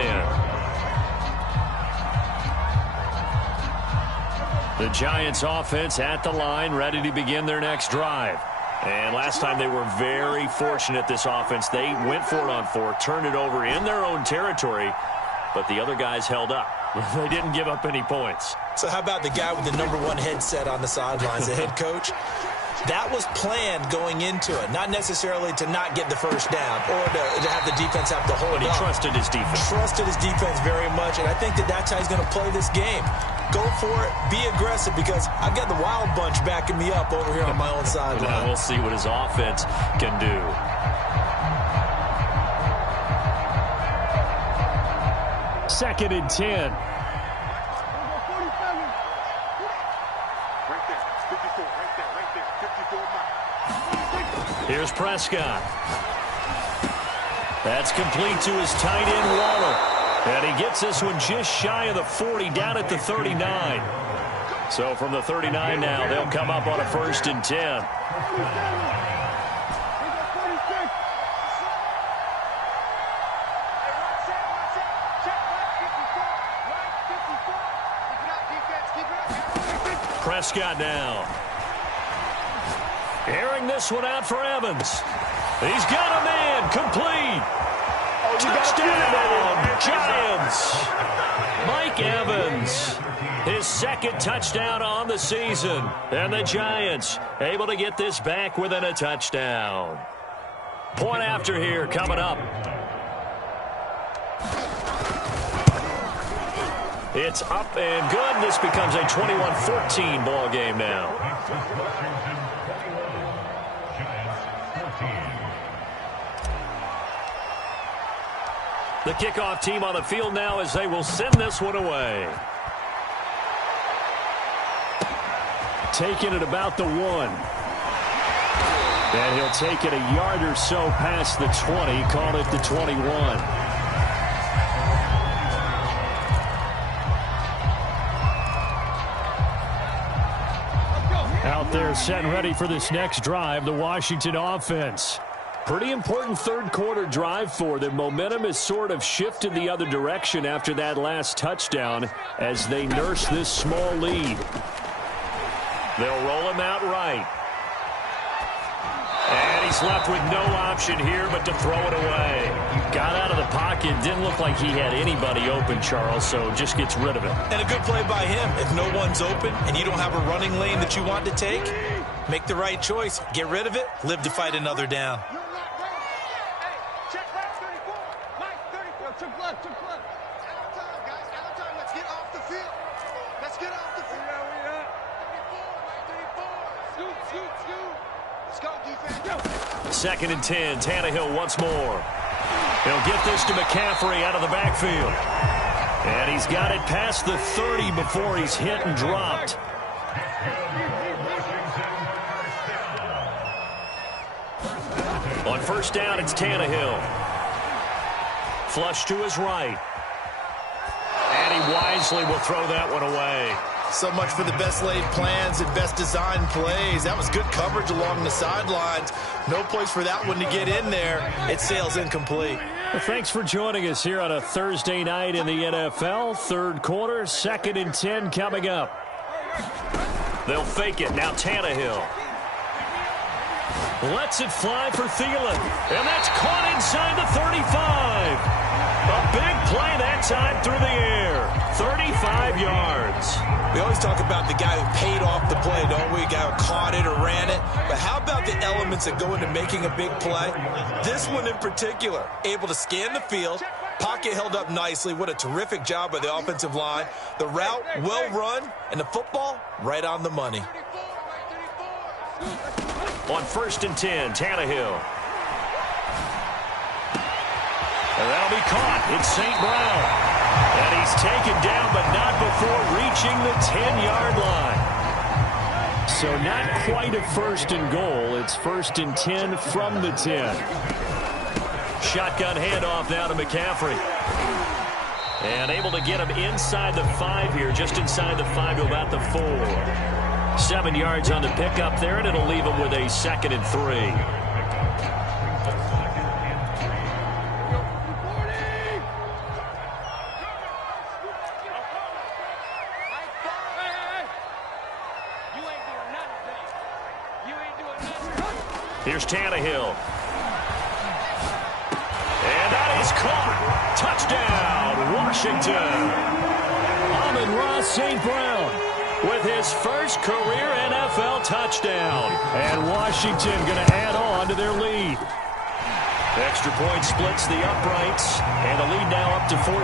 The Giants offense at the line, ready to begin their next drive. And last time they were very fortunate, this offense. They went for it on 4, turned it over in their own territory, but the other guys held up. They didn't give up any points. So how about the guy with the #1 headset on the sidelines, the head coach? That was planned going into it, not necessarily to not get the first down or to have the defense have to hold But he trusted his defense. Trusted his defense very much, and I think that's how he's going to play this game. Go for it, be aggressive, because I've got the wild bunch backing me up over here on my own sideline. Well, we'll see what his offense can do. Second and 10. Here's Prescott. That's complete to his tight end, Waller. And he gets this one just shy of the 40, down at the 39. So from the 39 now, they'll come up on a 1st and 10. Prescott now. Airing this one out for Evans. He's got a man. Complete. Touchdown, Giants. Mike Evans, his second touchdown on the season. And the Giants able to get this back within a touchdown. Point after here coming up. It's up and good. This becomes a 21-14 ball game now. The kickoff team on the field now as they will send this one away. Taking it about the 1. And he'll take it a yard or so past the 20. Call it the 21. Out there set and ready for this next drive, the Washington offense. Pretty important third quarter drive for them. Momentum has sort of shifted the other direction after that last touchdown as they nurse this small lead. They'll roll him out right. And he's left with no option here but to throw it away. Got out of the pocket. Didn't look like he had anybody open, Charles, so just gets rid of it. And a good play by him. If no one's open and you don't have a running lane that you want to take, make the right choice. Get rid of it. Live to fight another down. Second and 10. Tannehill once more. He'll get this to McCaffrey out of the backfield. And he's got it past the 30 before he's hit and dropped. On first down, it's Tannehill. Flush to his right. And he wisely will throw that one away. So much for the best laid plans and best designed plays. That was good coverage along the sidelines. No place for that one to get in there. It sails incomplete. Well, thanks for joining us here on a Thursday night in the NFL. Third quarter, 2nd and 10 coming up. They'll fake it. Now Tannehill. Lets it fly for Thielen. And that's caught inside the 35. A big play that time through the air. 35 yards. We always talk about the guy who paid off the play, don't we? A guy who caught it or ran it. But how about the elements that go into making a big play? This one in particular, able to scan the field, pocket held up nicely. What a terrific job by the offensive line. The route, well run, and the football, right on the money. On first and 10, Tannehill. And that'll be caught. It's St. Brown. And he's taken down, but not before reaching the 10-yard line. So not quite a 1st and goal. It's 1st and 10 from the 10. Shotgun handoff now to McCaffrey. And able to get him inside the 5 here, just inside the 5 to about the 4. 7 yards on the pickup there, and it'll leave him with a 2nd and 3. Here's Tannehill. And that is caught. Touchdown, Washington. Amon-Ra St. Brown. with his first career NFL touchdown. And Washington going to add on to their lead. Extra point splits the uprights, and the lead now up to 14.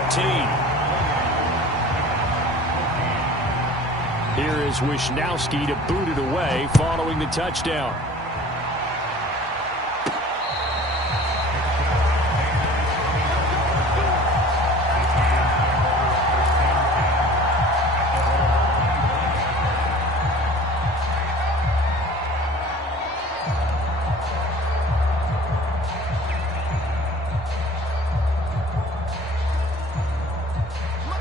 Here is Wisnowski to boot it away following the touchdown.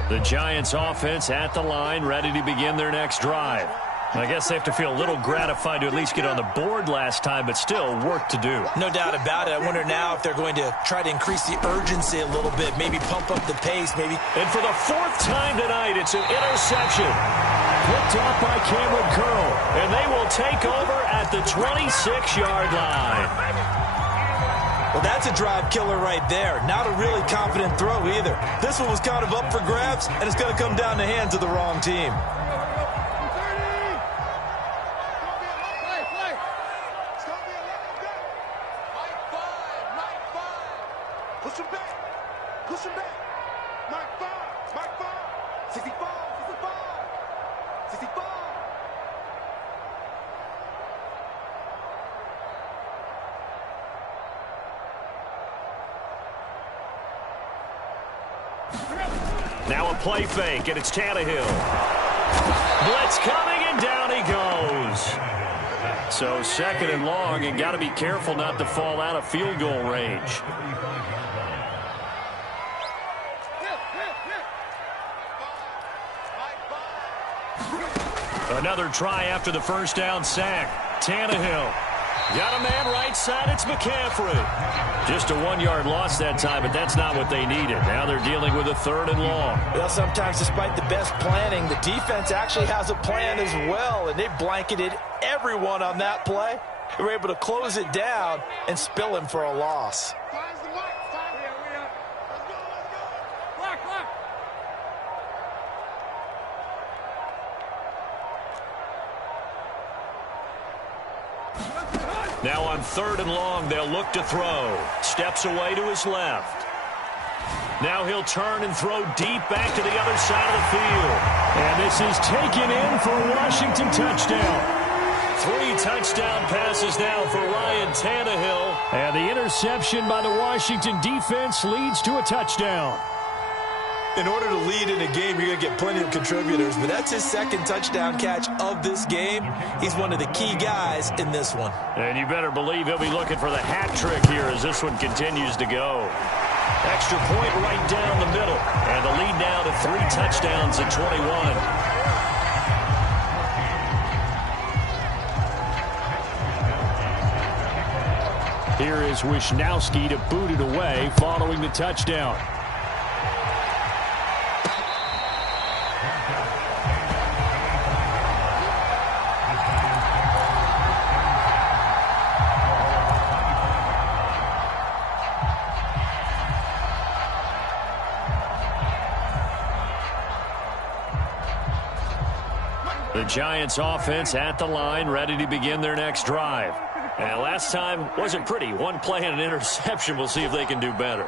The Giants offense at the line, ready to begin their next drive. I guess they have to feel a little gratified to at least get on the board last time, but still work to do. No doubt about it. I wonder now if they're going to try to increase the urgency a little bit, maybe pump up the pace, maybe. And for the fourth time tonight, it's an interception. Picked off by Cameron Curl, and they will take over at the 26-yard line. Well, that's a drive killer right there. Not a really confident throw either. This one was kind of up for grabs, and it's going to come down the hands of the wrong team. Push him back. Push him back. Mike 5. Mike 5. 65. 65. 65. Now a play fake, and it's Tannehill. Blitz coming, and down he goes. So second and long, and got to be careful not to fall out of field goal range. Another try after the first down sack. Tannehill. Got a man right side, it's McCaffrey. Just a 1-yard loss that time, but that's not what they needed. Now they're dealing with a third and long. Well, sometimes despite the best planning, the defense actually has a plan as well, and they blanketed everyone on that play. They were able to close it down and spill him for a loss. Finds the mark. Find here. Let's go. Let's go. Block, block. Now on third and long, they'll look to throw. Steps away to his left. Now he'll turn and throw deep back to the other side of the field. And this is taken in for a Washington touchdown. 3 touchdown passes now for Ryan Tannehill. And the interception by the Washington defense leads to a touchdown. In order to lead in a game, you're going to get plenty of contributors, but that's his second touchdown catch of this game. He's one of the key guys in this one. And you better believe he'll be looking for the hat trick here as this one continues to go. Extra point right down the middle. And the lead now to 3 touchdowns at 21. Here is Wisnowski to boot it away following the touchdown. The Giants offense at the line, ready to begin their next drive. And last time wasn't pretty. 1 play and an interception. We'll see if they can do better.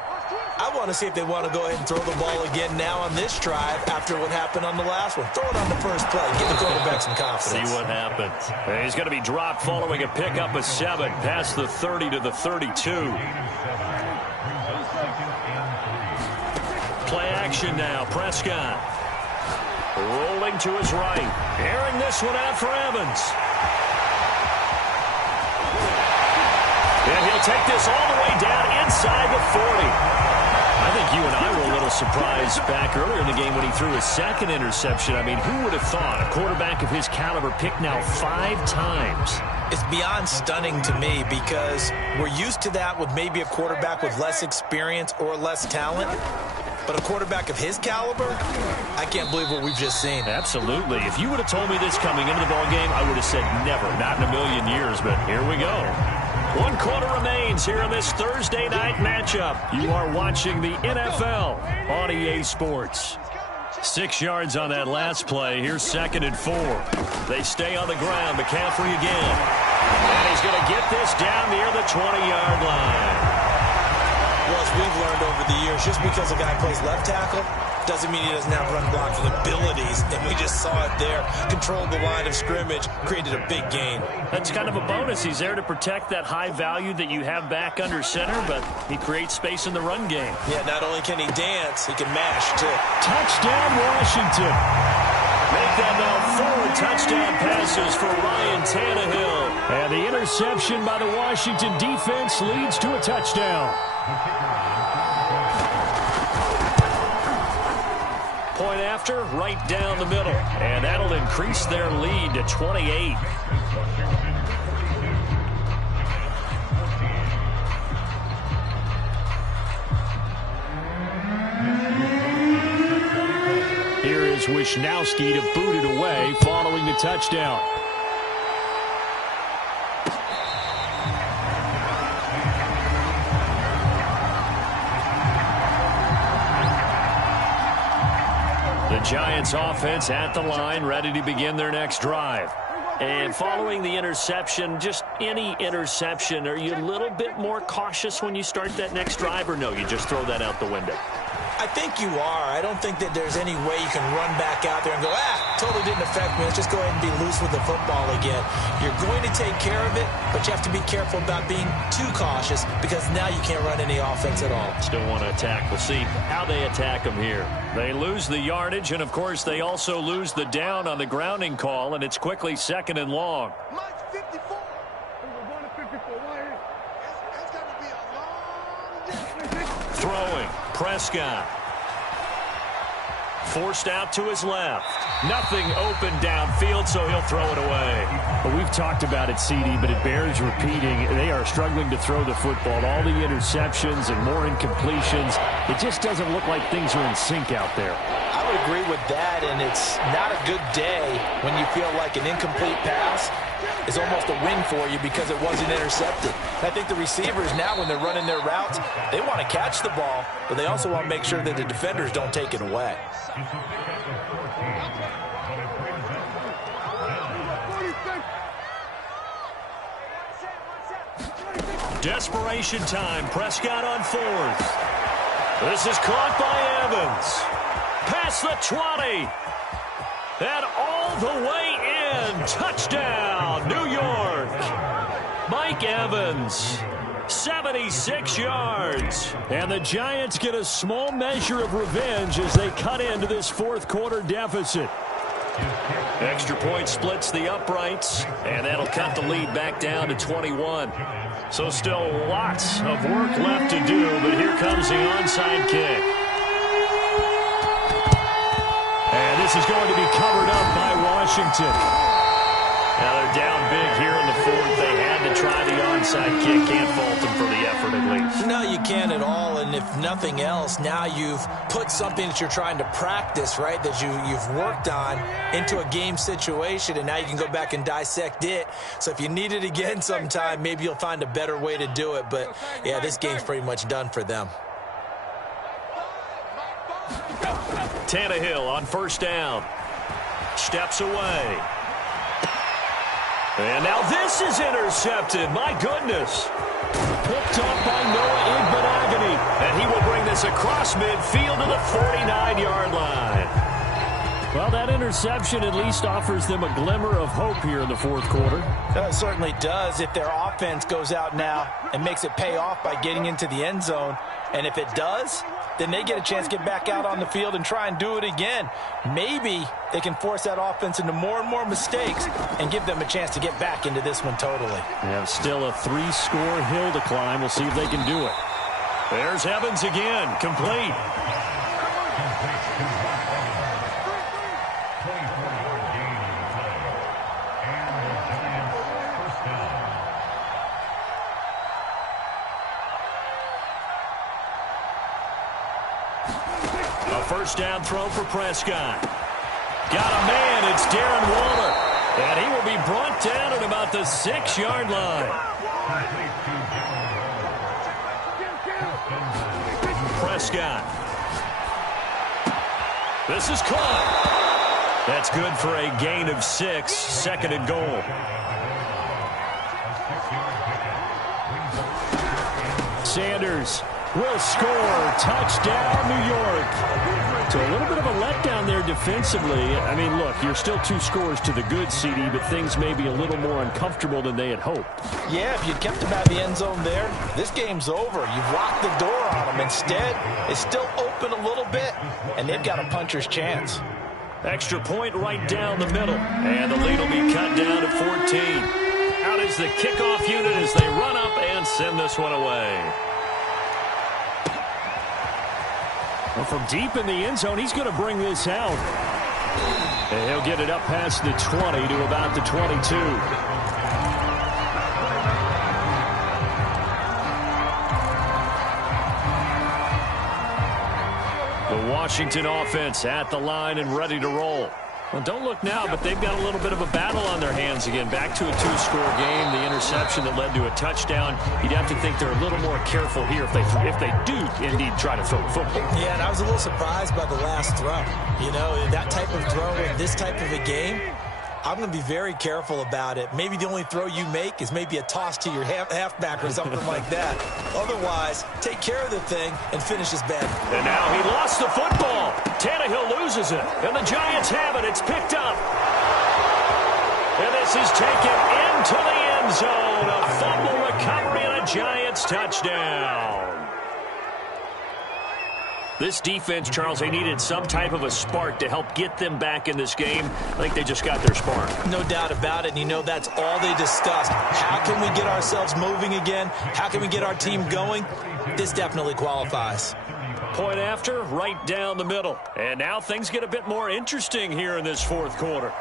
I want to see if they want to go ahead and throw the ball again now on this drive after what happened on the last one. Throw it on the first play. Give the quarterback some confidence. See what happens. And he's going to be dropped following a pickup of 7 past the 30 to the 32. Play action now. Prescott. Rolling to his right. Airing this one out for Evans. And he'll take this all the way down inside the 40. I think you and I were a little surprised back earlier in the game when he threw his second interception. I mean, who would have thought a quarterback of his caliber picked now 5 times? It's beyond stunning to me because we're used to that with maybe a quarterback with less experience or less talent. But a quarterback of his caliber, I can't believe what we've just seen. Absolutely. If you would have told me this coming into the ballgame, I would have said never, not in a million years, but here we go. 1 quarter remains here in this Thursday night matchup. You are watching the NFL on EA Sports. 6 yards on that last play. Here's 2nd and 4. They stay on the ground. McCaffrey again. And he's going to get this down near the 20-yard line. Well, as we've learned over the years, just because a guy plays left tackle doesn't mean he doesn't have run blocking abilities, and we just saw it there. Controlled the line of scrimmage, created a big gain. That's kind of a bonus. He's there to protect that high value that you have back under center, but he creates space in the run game. Yeah, not only can he dance, he can mash, too. Touchdown, Washington. Make that now 4 touchdown passes for Ryan Tannehill. And the interception by the Washington defense leads to a touchdown. Point after, right down the middle. And that'll increase their lead to 28. Here is Wisnowski to boot it away following the touchdown. The Giants offense at the line, ready to begin their next drive. And following the interception, just any interception, are you a little bit more cautious when you start that next drive, or no, you just throw that out the window? I think you are. I don't think that there's any way you can run back out there and go, totally didn't affect me. Let's just go ahead and be loose with the football again. You're going to take care of it, but you have to be careful about being too cautious because now you can't run any offense at all. Still want to attack. We'll see how they attack them here. They lose the yardage, and, of course, they also lose the down on the grounding call, and it's quickly 2nd and long. Mike 54. We're going to 54 right here. It's got to be a long day. Throwing. Prescott. Forced out to his left. Nothing open downfield, so he'll throw it away. Well, we've talked about it, CD, but it bears repeating. They are struggling to throw the football. All the interceptions and more incompletions. It just doesn't look like things are in sync out there. I would agree with that, and it's not a good day when you feel like an incomplete pass is almost a win for you because it wasn't intercepted. I think the receivers now, when they're running their routes, they want to catch the ball, but they also want to make sure that the defenders don't take it away. Desperation time. Prescott on 4th. This is caught by Evans. Past the 20. And all the way in. Touchdown, New York. Mike Evans, 76 yards. And the Giants get a small measure of revenge as they cut into this 4th quarter deficit. Extra point splits the uprights, and that'll cut the lead back down to 21. So still lots of work left to do, but here comes the onside kick. And this is going to be covered up by Washington. Now they're down big here in the 4th. They had to try the onside kick. Can't fault them for the effort at least. No, you can't at all, and if nothing else, now you've put something that you're trying to practice, right, that you've worked on into a game situation, and now you can go back and dissect it. So if you need it again sometime, maybe you'll find a better way to do it. But, yeah, this game's pretty much done for them. Tannehill on 1st down. Steps away. And now this is intercepted. My goodness. Picked up by Noah Igbenogany. And he will bring this across midfield to the 49-yard line. Well, that interception at least offers them a glimmer of hope here in the 4th quarter. It certainly does if their offense goes out now and makes it pay off by getting into the end zone. And if it does, then they get a chance to get back out on the field and try and do it again. Maybe they can force that offense into more and more mistakes and give them a chance to get back into this one totally. Yeah, still a 3-score hill to climb. We'll see if they can do it. There's Evans again, complete. A 1st down throw for Prescott. Got a man, it's Darren Waller. And he will be brought down at about the 6-yard line. Prescott. This is caught. That's good for a gain of 6, second and goal. Sanders will score. Touchdown, New York. So a little bit of a letdown there defensively. I mean, look, you're still 2 scores to the good, CD, but things may be a little more uncomfortable than they had hoped. Yeah, if you kept them out of the end zone there, this game's over. You've locked the door on them. Instead, it's still open a little bit, and they've got a puncher's chance. Extra point right down the middle, and the lead will be cut down to 14. Out is the kickoff unit as they run up and send this one away. Well, from deep in the end zone, he's going to bring this out. And he'll get it up past the 20 to about the 22. The Washington offense at the line and ready to roll. Well, don't look now, but they've got a little bit of a battle on their hands again. Back to a 2-score game, the interception that led to a touchdown. You'd have to think they're a little more careful here if they do indeed try to throw the football. Yeah, and I was a little surprised by the last throw. You know, that type of throw in this type of a game, I'm going to be very careful about it. Maybe the only throw you make is maybe a toss to your halfback or something like that. Otherwise, take care of the thing and finish his bet. And now he lost the football. Tannehill loses it, and the Giants have it. It's picked up. And this is taken into the end zone. A fumble recovery and a Giants touchdown. This defense, Charles, they needed some type of a spark to help get them back in this game. I think they just got their spark. No doubt about it, and you know that's all they discussed. How can we get ourselves moving again? How can we get our team going? This definitely qualifies. Point after, right down the middle. And now things get a bit more interesting here in this fourth quarter.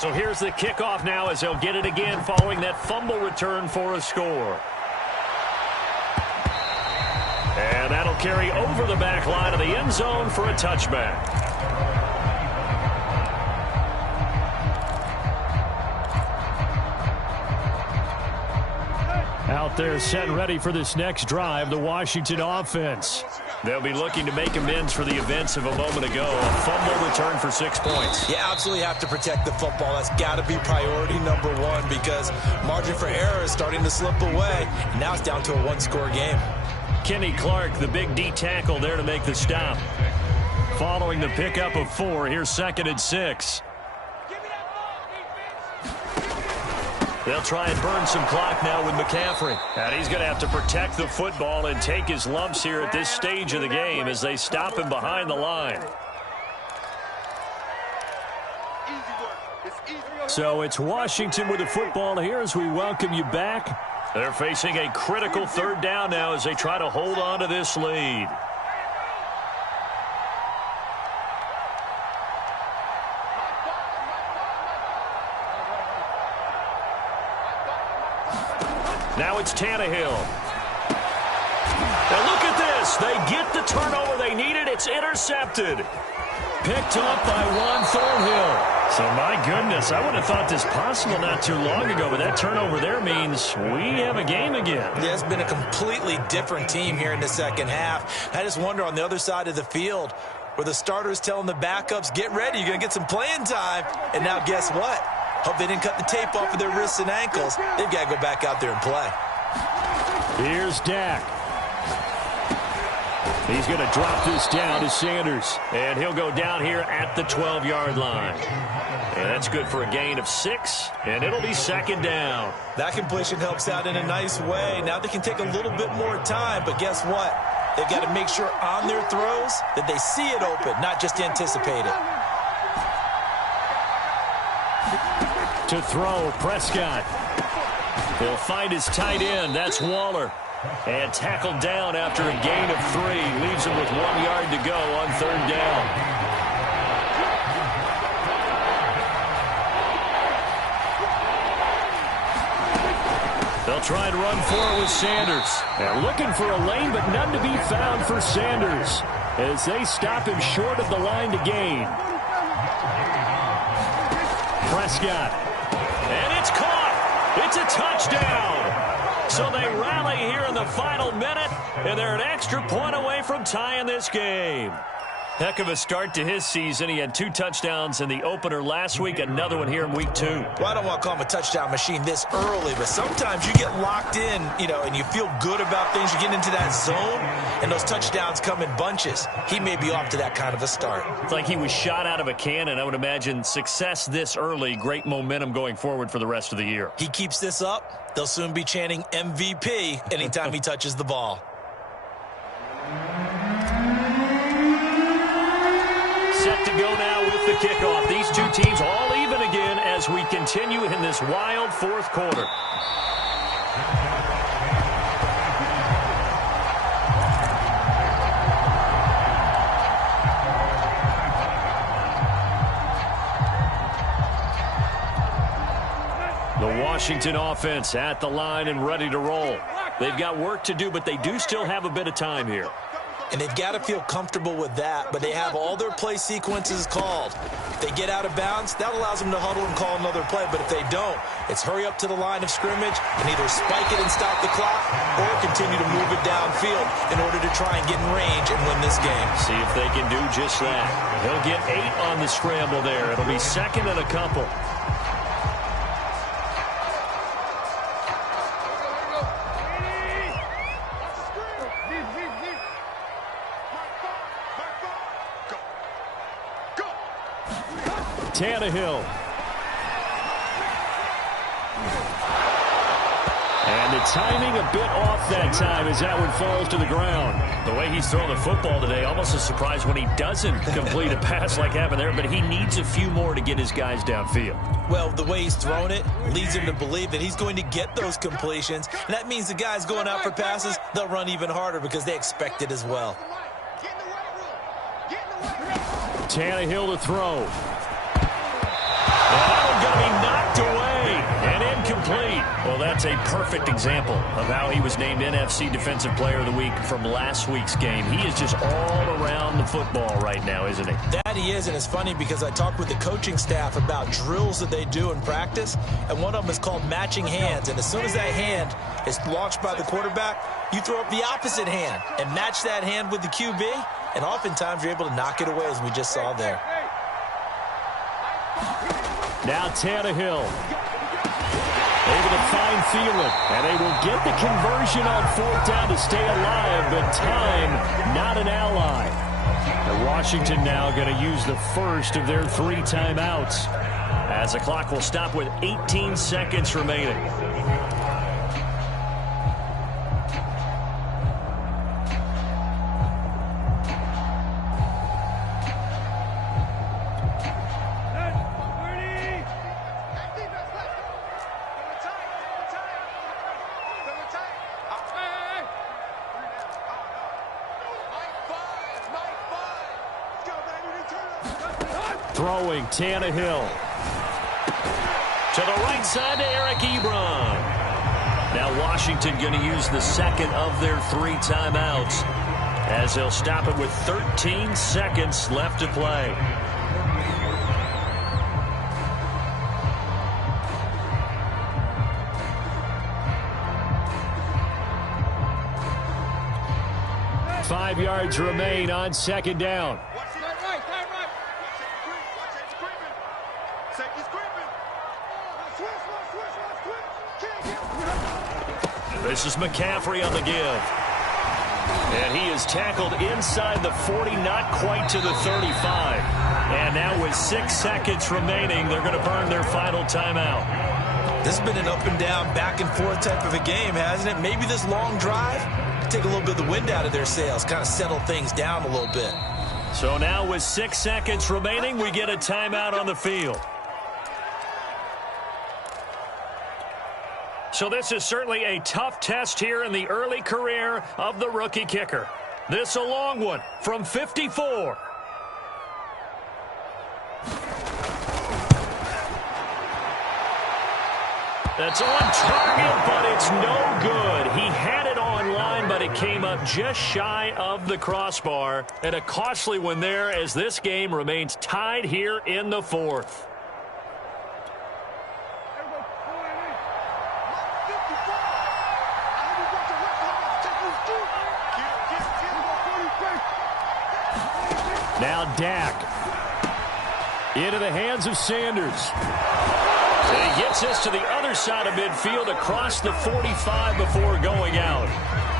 So here's the kickoff now as they'll get it again following that fumble return for a score. And that'll carry over the back line of the end zone for a touchback. Out there set and ready for this next drive, the Washington offense. They'll be looking to make amends for the events of a moment ago. A fumble return for 6 points. You absolutely have to protect the football. That's got to be priority number one because margin for error is starting to slip away. And now it's down to a 1-score game. Kenny Clark, the big D tackle there to make the stop. Following the pickup of 4, here's 2nd and 6. They'll try and burn some clock now with McCaffrey. And he's going to have to protect the football and take his lumps here at this stage of the game as they stop him behind the line. So it's Washington with the football here as we welcome you back. They're facing a critical 3rd down now as they try to hold on to this lead. Now it's Tannehill. And look at this. They get the turnover they needed. It's intercepted. Picked up by Juan Thornhill. So, my goodness, I would have thought this possible not too long ago, but that turnover there means we have a game again. Yeah, it's been a completely different team here in the second half. I just wonder on the other side of the field where the starters telling the backups, get ready, you're going to get some playing time. And now guess what? Hope they didn't cut the tape off of their wrists and ankles. They've got to go back out there and play. Here's Dak. He's going to drop this down to Sanders. And he'll go down here at the 12-yard line. And that's good for a gain of 6. And it'll be 2nd down. That completion helps out in a nice way. Now they can take a little bit more time. But guess what? They've got to make sure on their throws that they see it open, not just anticipate it. To throw, Prescott. He'll find his tight end. That's Waller. And tackled down after a gain of 3. Leaves him with 1 yard to go on 3rd down. They'll try and run for it with Sanders. They're looking for a lane, but none to be found for Sanders as they stop him short of the line to gain. Prescott. And it's caught. It's a touchdown. So they rally here in the final minute, and they're an extra point away from tying this game. Heck of a start to his season. He had 2 touchdowns in the opener last week, another one here in week 2. Well, I don't want to call him a touchdown machine this early, but sometimes you get locked in, and you feel good about things. You get into that zone, and those touchdowns come in bunches. He may be off to that kind of a start. It's like he was shot out of a cannon. I would imagine success this early, great momentum going forward for the rest of the year. He keeps this up, they'll soon be chanting MVP anytime he touches the ball. Set to go now with the kickoff. These two teams all even again as we continue in this wild fourth quarter. The Washington offense at the line and ready to roll. They've got work to do, but they do still have a bit of time here. And they've got to feel comfortable with that, but they have all their play sequences called. If they get out of bounds, that allows them to huddle and call another play, but if they don't, it's hurry up to the line of scrimmage and either spike it and stop the clock or continue to move it downfield in order to try and get in range and win this game. See if they can do just that. He'll get 8 on the scramble there. It'll be second and a couple. Tannehill. And the timing a bit off that time as that one falls to the ground. The way he's throwing the football today, almost a surprise when he doesn't complete a pass like happened there, but he needs a few more to get his guys downfield. Well, the way he's thrown it leads him to believe that he's going to get those completions. And that means the guys going out for passes, they'll run even harder because they expect it as well. Tannehill to throw. And that one's going to be knocked away and incomplete. Well, that's a perfect example of how he was named NFC Defensive Player of the Week from last week's game. He is just all around the football right now, isn't he? That he is, and it's funny because I talked with the coaching staff about drills that they do in practice, and one of them is called matching hands. And as soon as that hand is launched by the quarterback, you throw up the opposite hand and match that hand with the QB, and oftentimes you're able to knock it away, as we just saw there. Now Tannehill able to find Thielen, and they will get the conversion on 4th down to stay alive, but time not an ally. And Washington now going to use the first of their 3 timeouts as the clock will stop with 18 seconds remaining. Throwing Tannehill to the right side to Eric Ebron. Now Washington going to use the second of their 3 timeouts as they'll stop it with 13 seconds left to play. Five yards remain on 2nd down. This is McCaffrey on the give. And he is tackled inside the 40, not quite to the 35. And now with 6 seconds remaining, they're going to burn their final timeout. This has been an up and down, back and forth type of a game, hasn't it? Maybe this long drive take a little bit of the wind out of their sails, kind of settle things down a little bit. So now with 6 seconds remaining, we get a timeout on the field. So this is certainly a tough test here in the early career of the rookie kicker. This a long one from 54. That's on target, but it's no good. He had it on line, but it came up just shy of the crossbar. And a costly one there as this game remains tied here in the 4th. Now Dak. Into the hands of Sanders. And he gets this to the other side of midfield across the 45 before going out.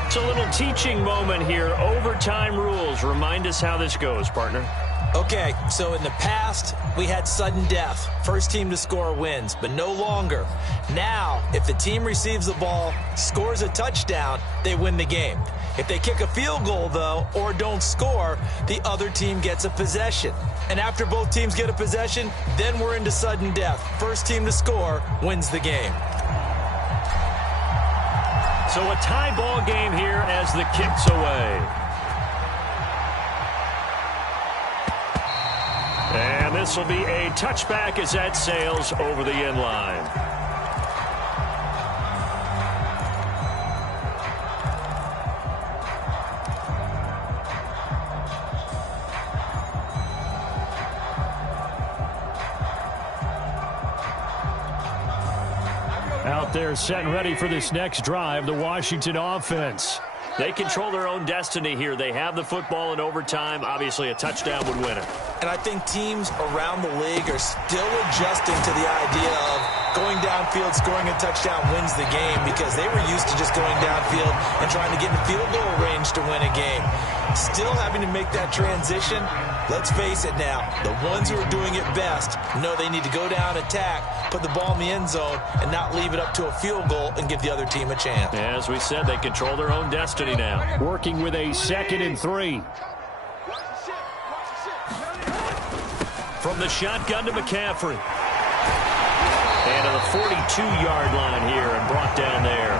It's a little teaching moment here. Overtime rules. Remind us how this goes, partner. Okay, so in the past, we had sudden death. First team to score wins, but no longer. Now, if the team receives the ball, scores a touchdown, they win the game. If they kick a field goal, though, or don't score, the other team gets a possession. And after both teams get a possession, then we're into sudden death. First team to score wins the game. So a tie ball game here as the kick's away. And this will be a touchback as that sails over the end line. Out there set and ready for this next drive, the Washington offense. They control their own destiny here. They have the football in overtime. Obviously, a touchdown would win it. And I think teams around the league are still adjusting to the idea of going downfield, scoring a touchdown wins the game, because they were used to just going downfield and trying to get in field goal range to win a game. Still having to make that transition. Let's face it now, the ones who are doing it best know they need to go down, attack, put the ball in the end zone, and not leave it up to a field goal and give the other team a chance. As we said, they control their own destiny now. Working with a 2nd and 3. From the shotgun to McCaffrey. And to the 42-yard line here and brought down there.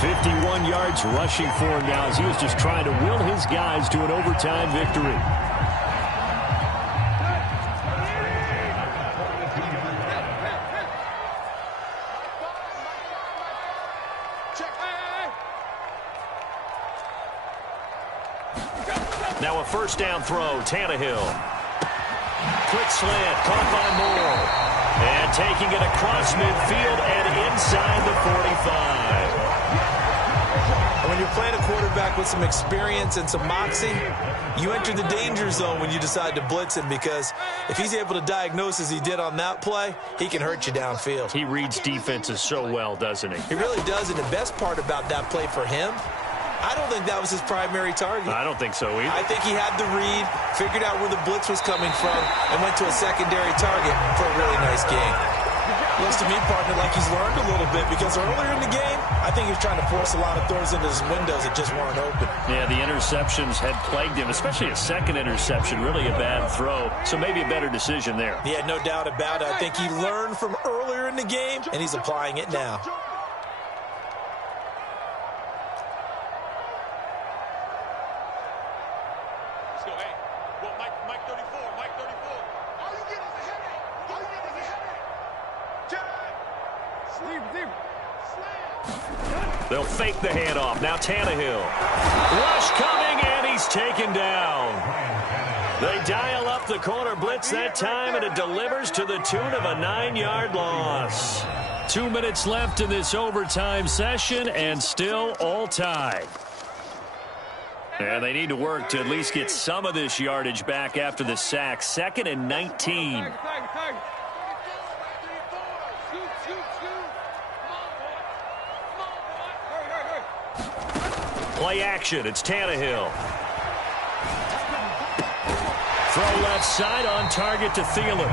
51 yards rushing for him now as he was just trying to will his guys to an overtime victory. Now a first down throw, Tannehill. Quick slant, caught by Moore. And taking it across midfield and inside the 45. When you're playing a quarterback with some experience and some moxie, you enter the danger zone when you decide to blitz him, because if he's able to diagnose as he did on that play, he can hurt you downfield. He reads defenses so well, doesn't he? He really does, and the best part about that play for him, I don't think that was his primary target. I don't think so either. I think he had the read, figured out where the blitz was coming from, and went to a secondary target for a really nice game. Looks to me, partner, like he's learned a little bit, because earlier in the game, I think he was trying to force a lot of throws into his windows that just weren't open. Yeah, the interceptions had plagued him, especially a second interception, really a bad throw. So maybe a better decision there. Yeah, no doubt about it. I think he learned from earlier in the game, and he's applying it now. They'll fake the handoff. Now Tannehill. Rush coming, and he's taken down. They dial up the corner blitz that time, and it delivers to the tune of a 9-yard loss. 2 minutes left in this overtime session, and still all tied. And they need to work to at least get some of this yardage back after the sack. 2nd and 19. Play action. It's Tannehill. Throw left side on target to Thielen.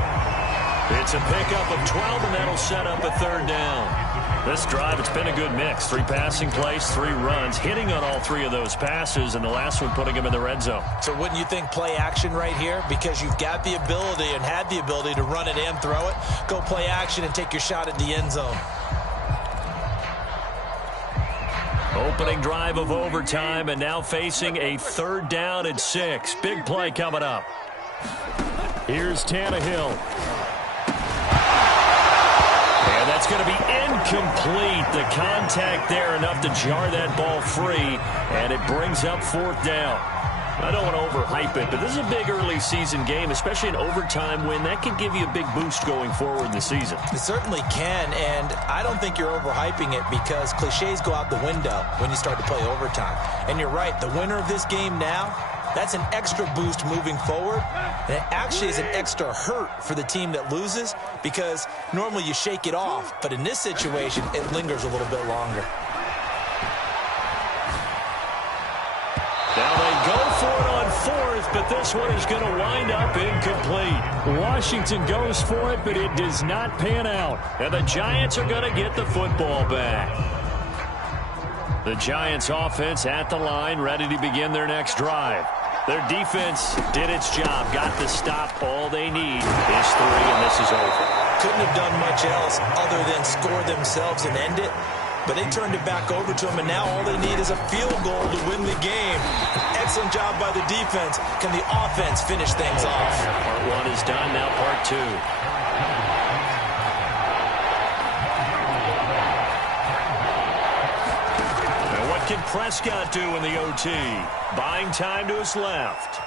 It's a pickup of 12, and that'll set up a 3rd down. This drive, it's been a good mix. 3 passing plays, 3 runs, hitting on all 3 of those passes, and the last one putting him in the red zone. So wouldn't you think play action right here? Because you've got the ability and had the ability to run it and throw it. Go play action and take your shot at the end zone. Opening drive of overtime, and now facing a 3rd down and 6. Big play coming up. Here's Tannehill. And that's going to be incomplete. The contact there enough to jar that ball free, and it brings up 4th down. I don't want to overhype it, but this is a big early season game, especially an overtime win. That can give you a big boost going forward in the season. It certainly can, and I don't think you're overhyping it, because cliches go out the window when you start to play overtime. And you're right, the winner of this game now That's an extra boost moving forward. And it actually is an extra hurt for the team that loses because normally you shake it off. But in this situation, it lingers a little bit longer. Now they go for it on fourth, but this one is going to wind up incomplete. Washington goes for it, but it does not pan out. And the Giants are going to get the football back. The Giants offense at the line, ready to begin their next drive. Their defense did its job, got the stop. All they need is 3, and this is over. Couldn't have done much else other than score themselves and end it. But they turned it back over to them, and now all they need is a field goal to win the game. Excellent job by the defense. Can the offense finish things off? Part 1 is done, now part 2. And what can Prescott do in the OT? Buying time to his left.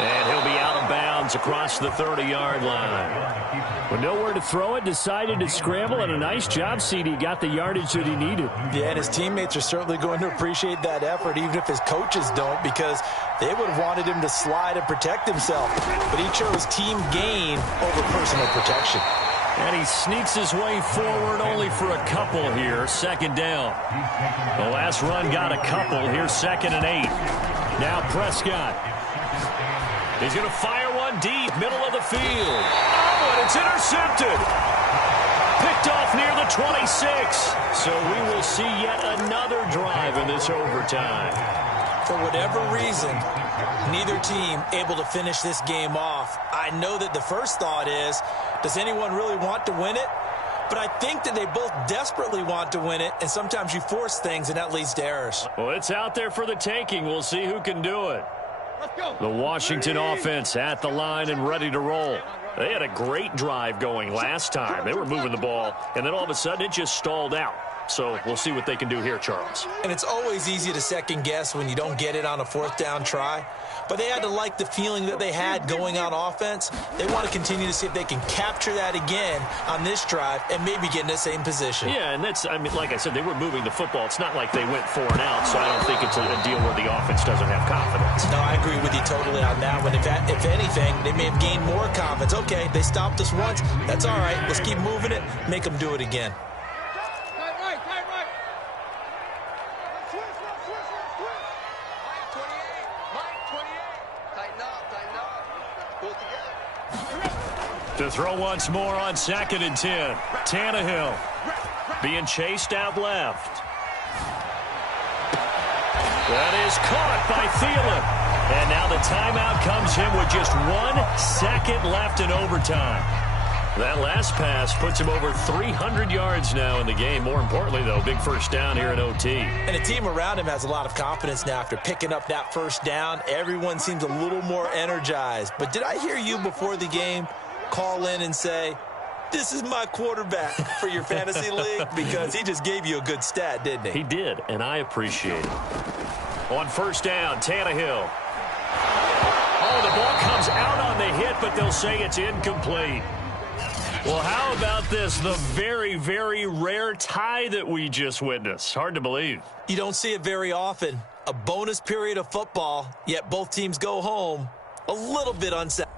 And he'll be out of bounds across the 30-yard line. With nowhere to throw it, decided to scramble, and a nice job, CD. Got the yardage that he needed. Yeah, and his teammates are certainly going to appreciate that effort, even if his coaches don't, because they would have wanted him to slide and protect himself. But he chose team gain over personal protection. And he sneaks his way forward only for a couple here. Second down. The last run got a couple. Here's 2nd and 8. Now Prescott. He's going to fire one deep, middle of the field. Oh, and it's intercepted. Picked off near the 26. So we will see yet another drive in this overtime. For whatever reason, neither team able to finish this game off. I know that the first thought is, does anyone really want to win it? But I think that they both desperately want to win it, and sometimes you force things, and that leads to errors. Well, it's out there for the taking. We'll see who can do it. The Washington offense at the line and ready to roll. They had a great drive going last time. They were moving the ball, and then all of a sudden it just stalled out. So we'll see what they can do here, Charles. And it's always easy to second guess when you don't get it on a 4th down try. But they had to like the feeling that they had going on offense. They want to continue to see if they can capture that again on this drive and maybe get in the same position. Yeah, and that's, I mean, like I said, they were moving the football. It's not like they went 4 and out, so I don't think it's a deal where the offense doesn't have confidence. No, I agree with you totally on that one. If anything, they may have gained more confidence. Okay, they stopped us once. That's all right. Let's keep moving it. Make them do it again. To throw once more on 2nd and 10. Tannehill being chased out left. That is caught by Thielen. And now the timeout comes in with just 1 second left in overtime. That last pass puts him over 300 yards now in the game. More importantly, though, big first down here in OT. And the team around him has a lot of confidence now after picking up that first down. Everyone seems a little more energized. But did I hear you before the game call in and say, this is my quarterback for your fantasy league? Because he just gave you a good stat, didn't he? He did, and I appreciate it. On first down, Tannehill. Oh, the ball comes out on the hit, but they'll say it's incomplete. Well, how about this? The very, very rare tie that we just witnessed. Hard to believe. You don't see it very often. A bonus period of football, yet both teams go home a little bit unsatisfied.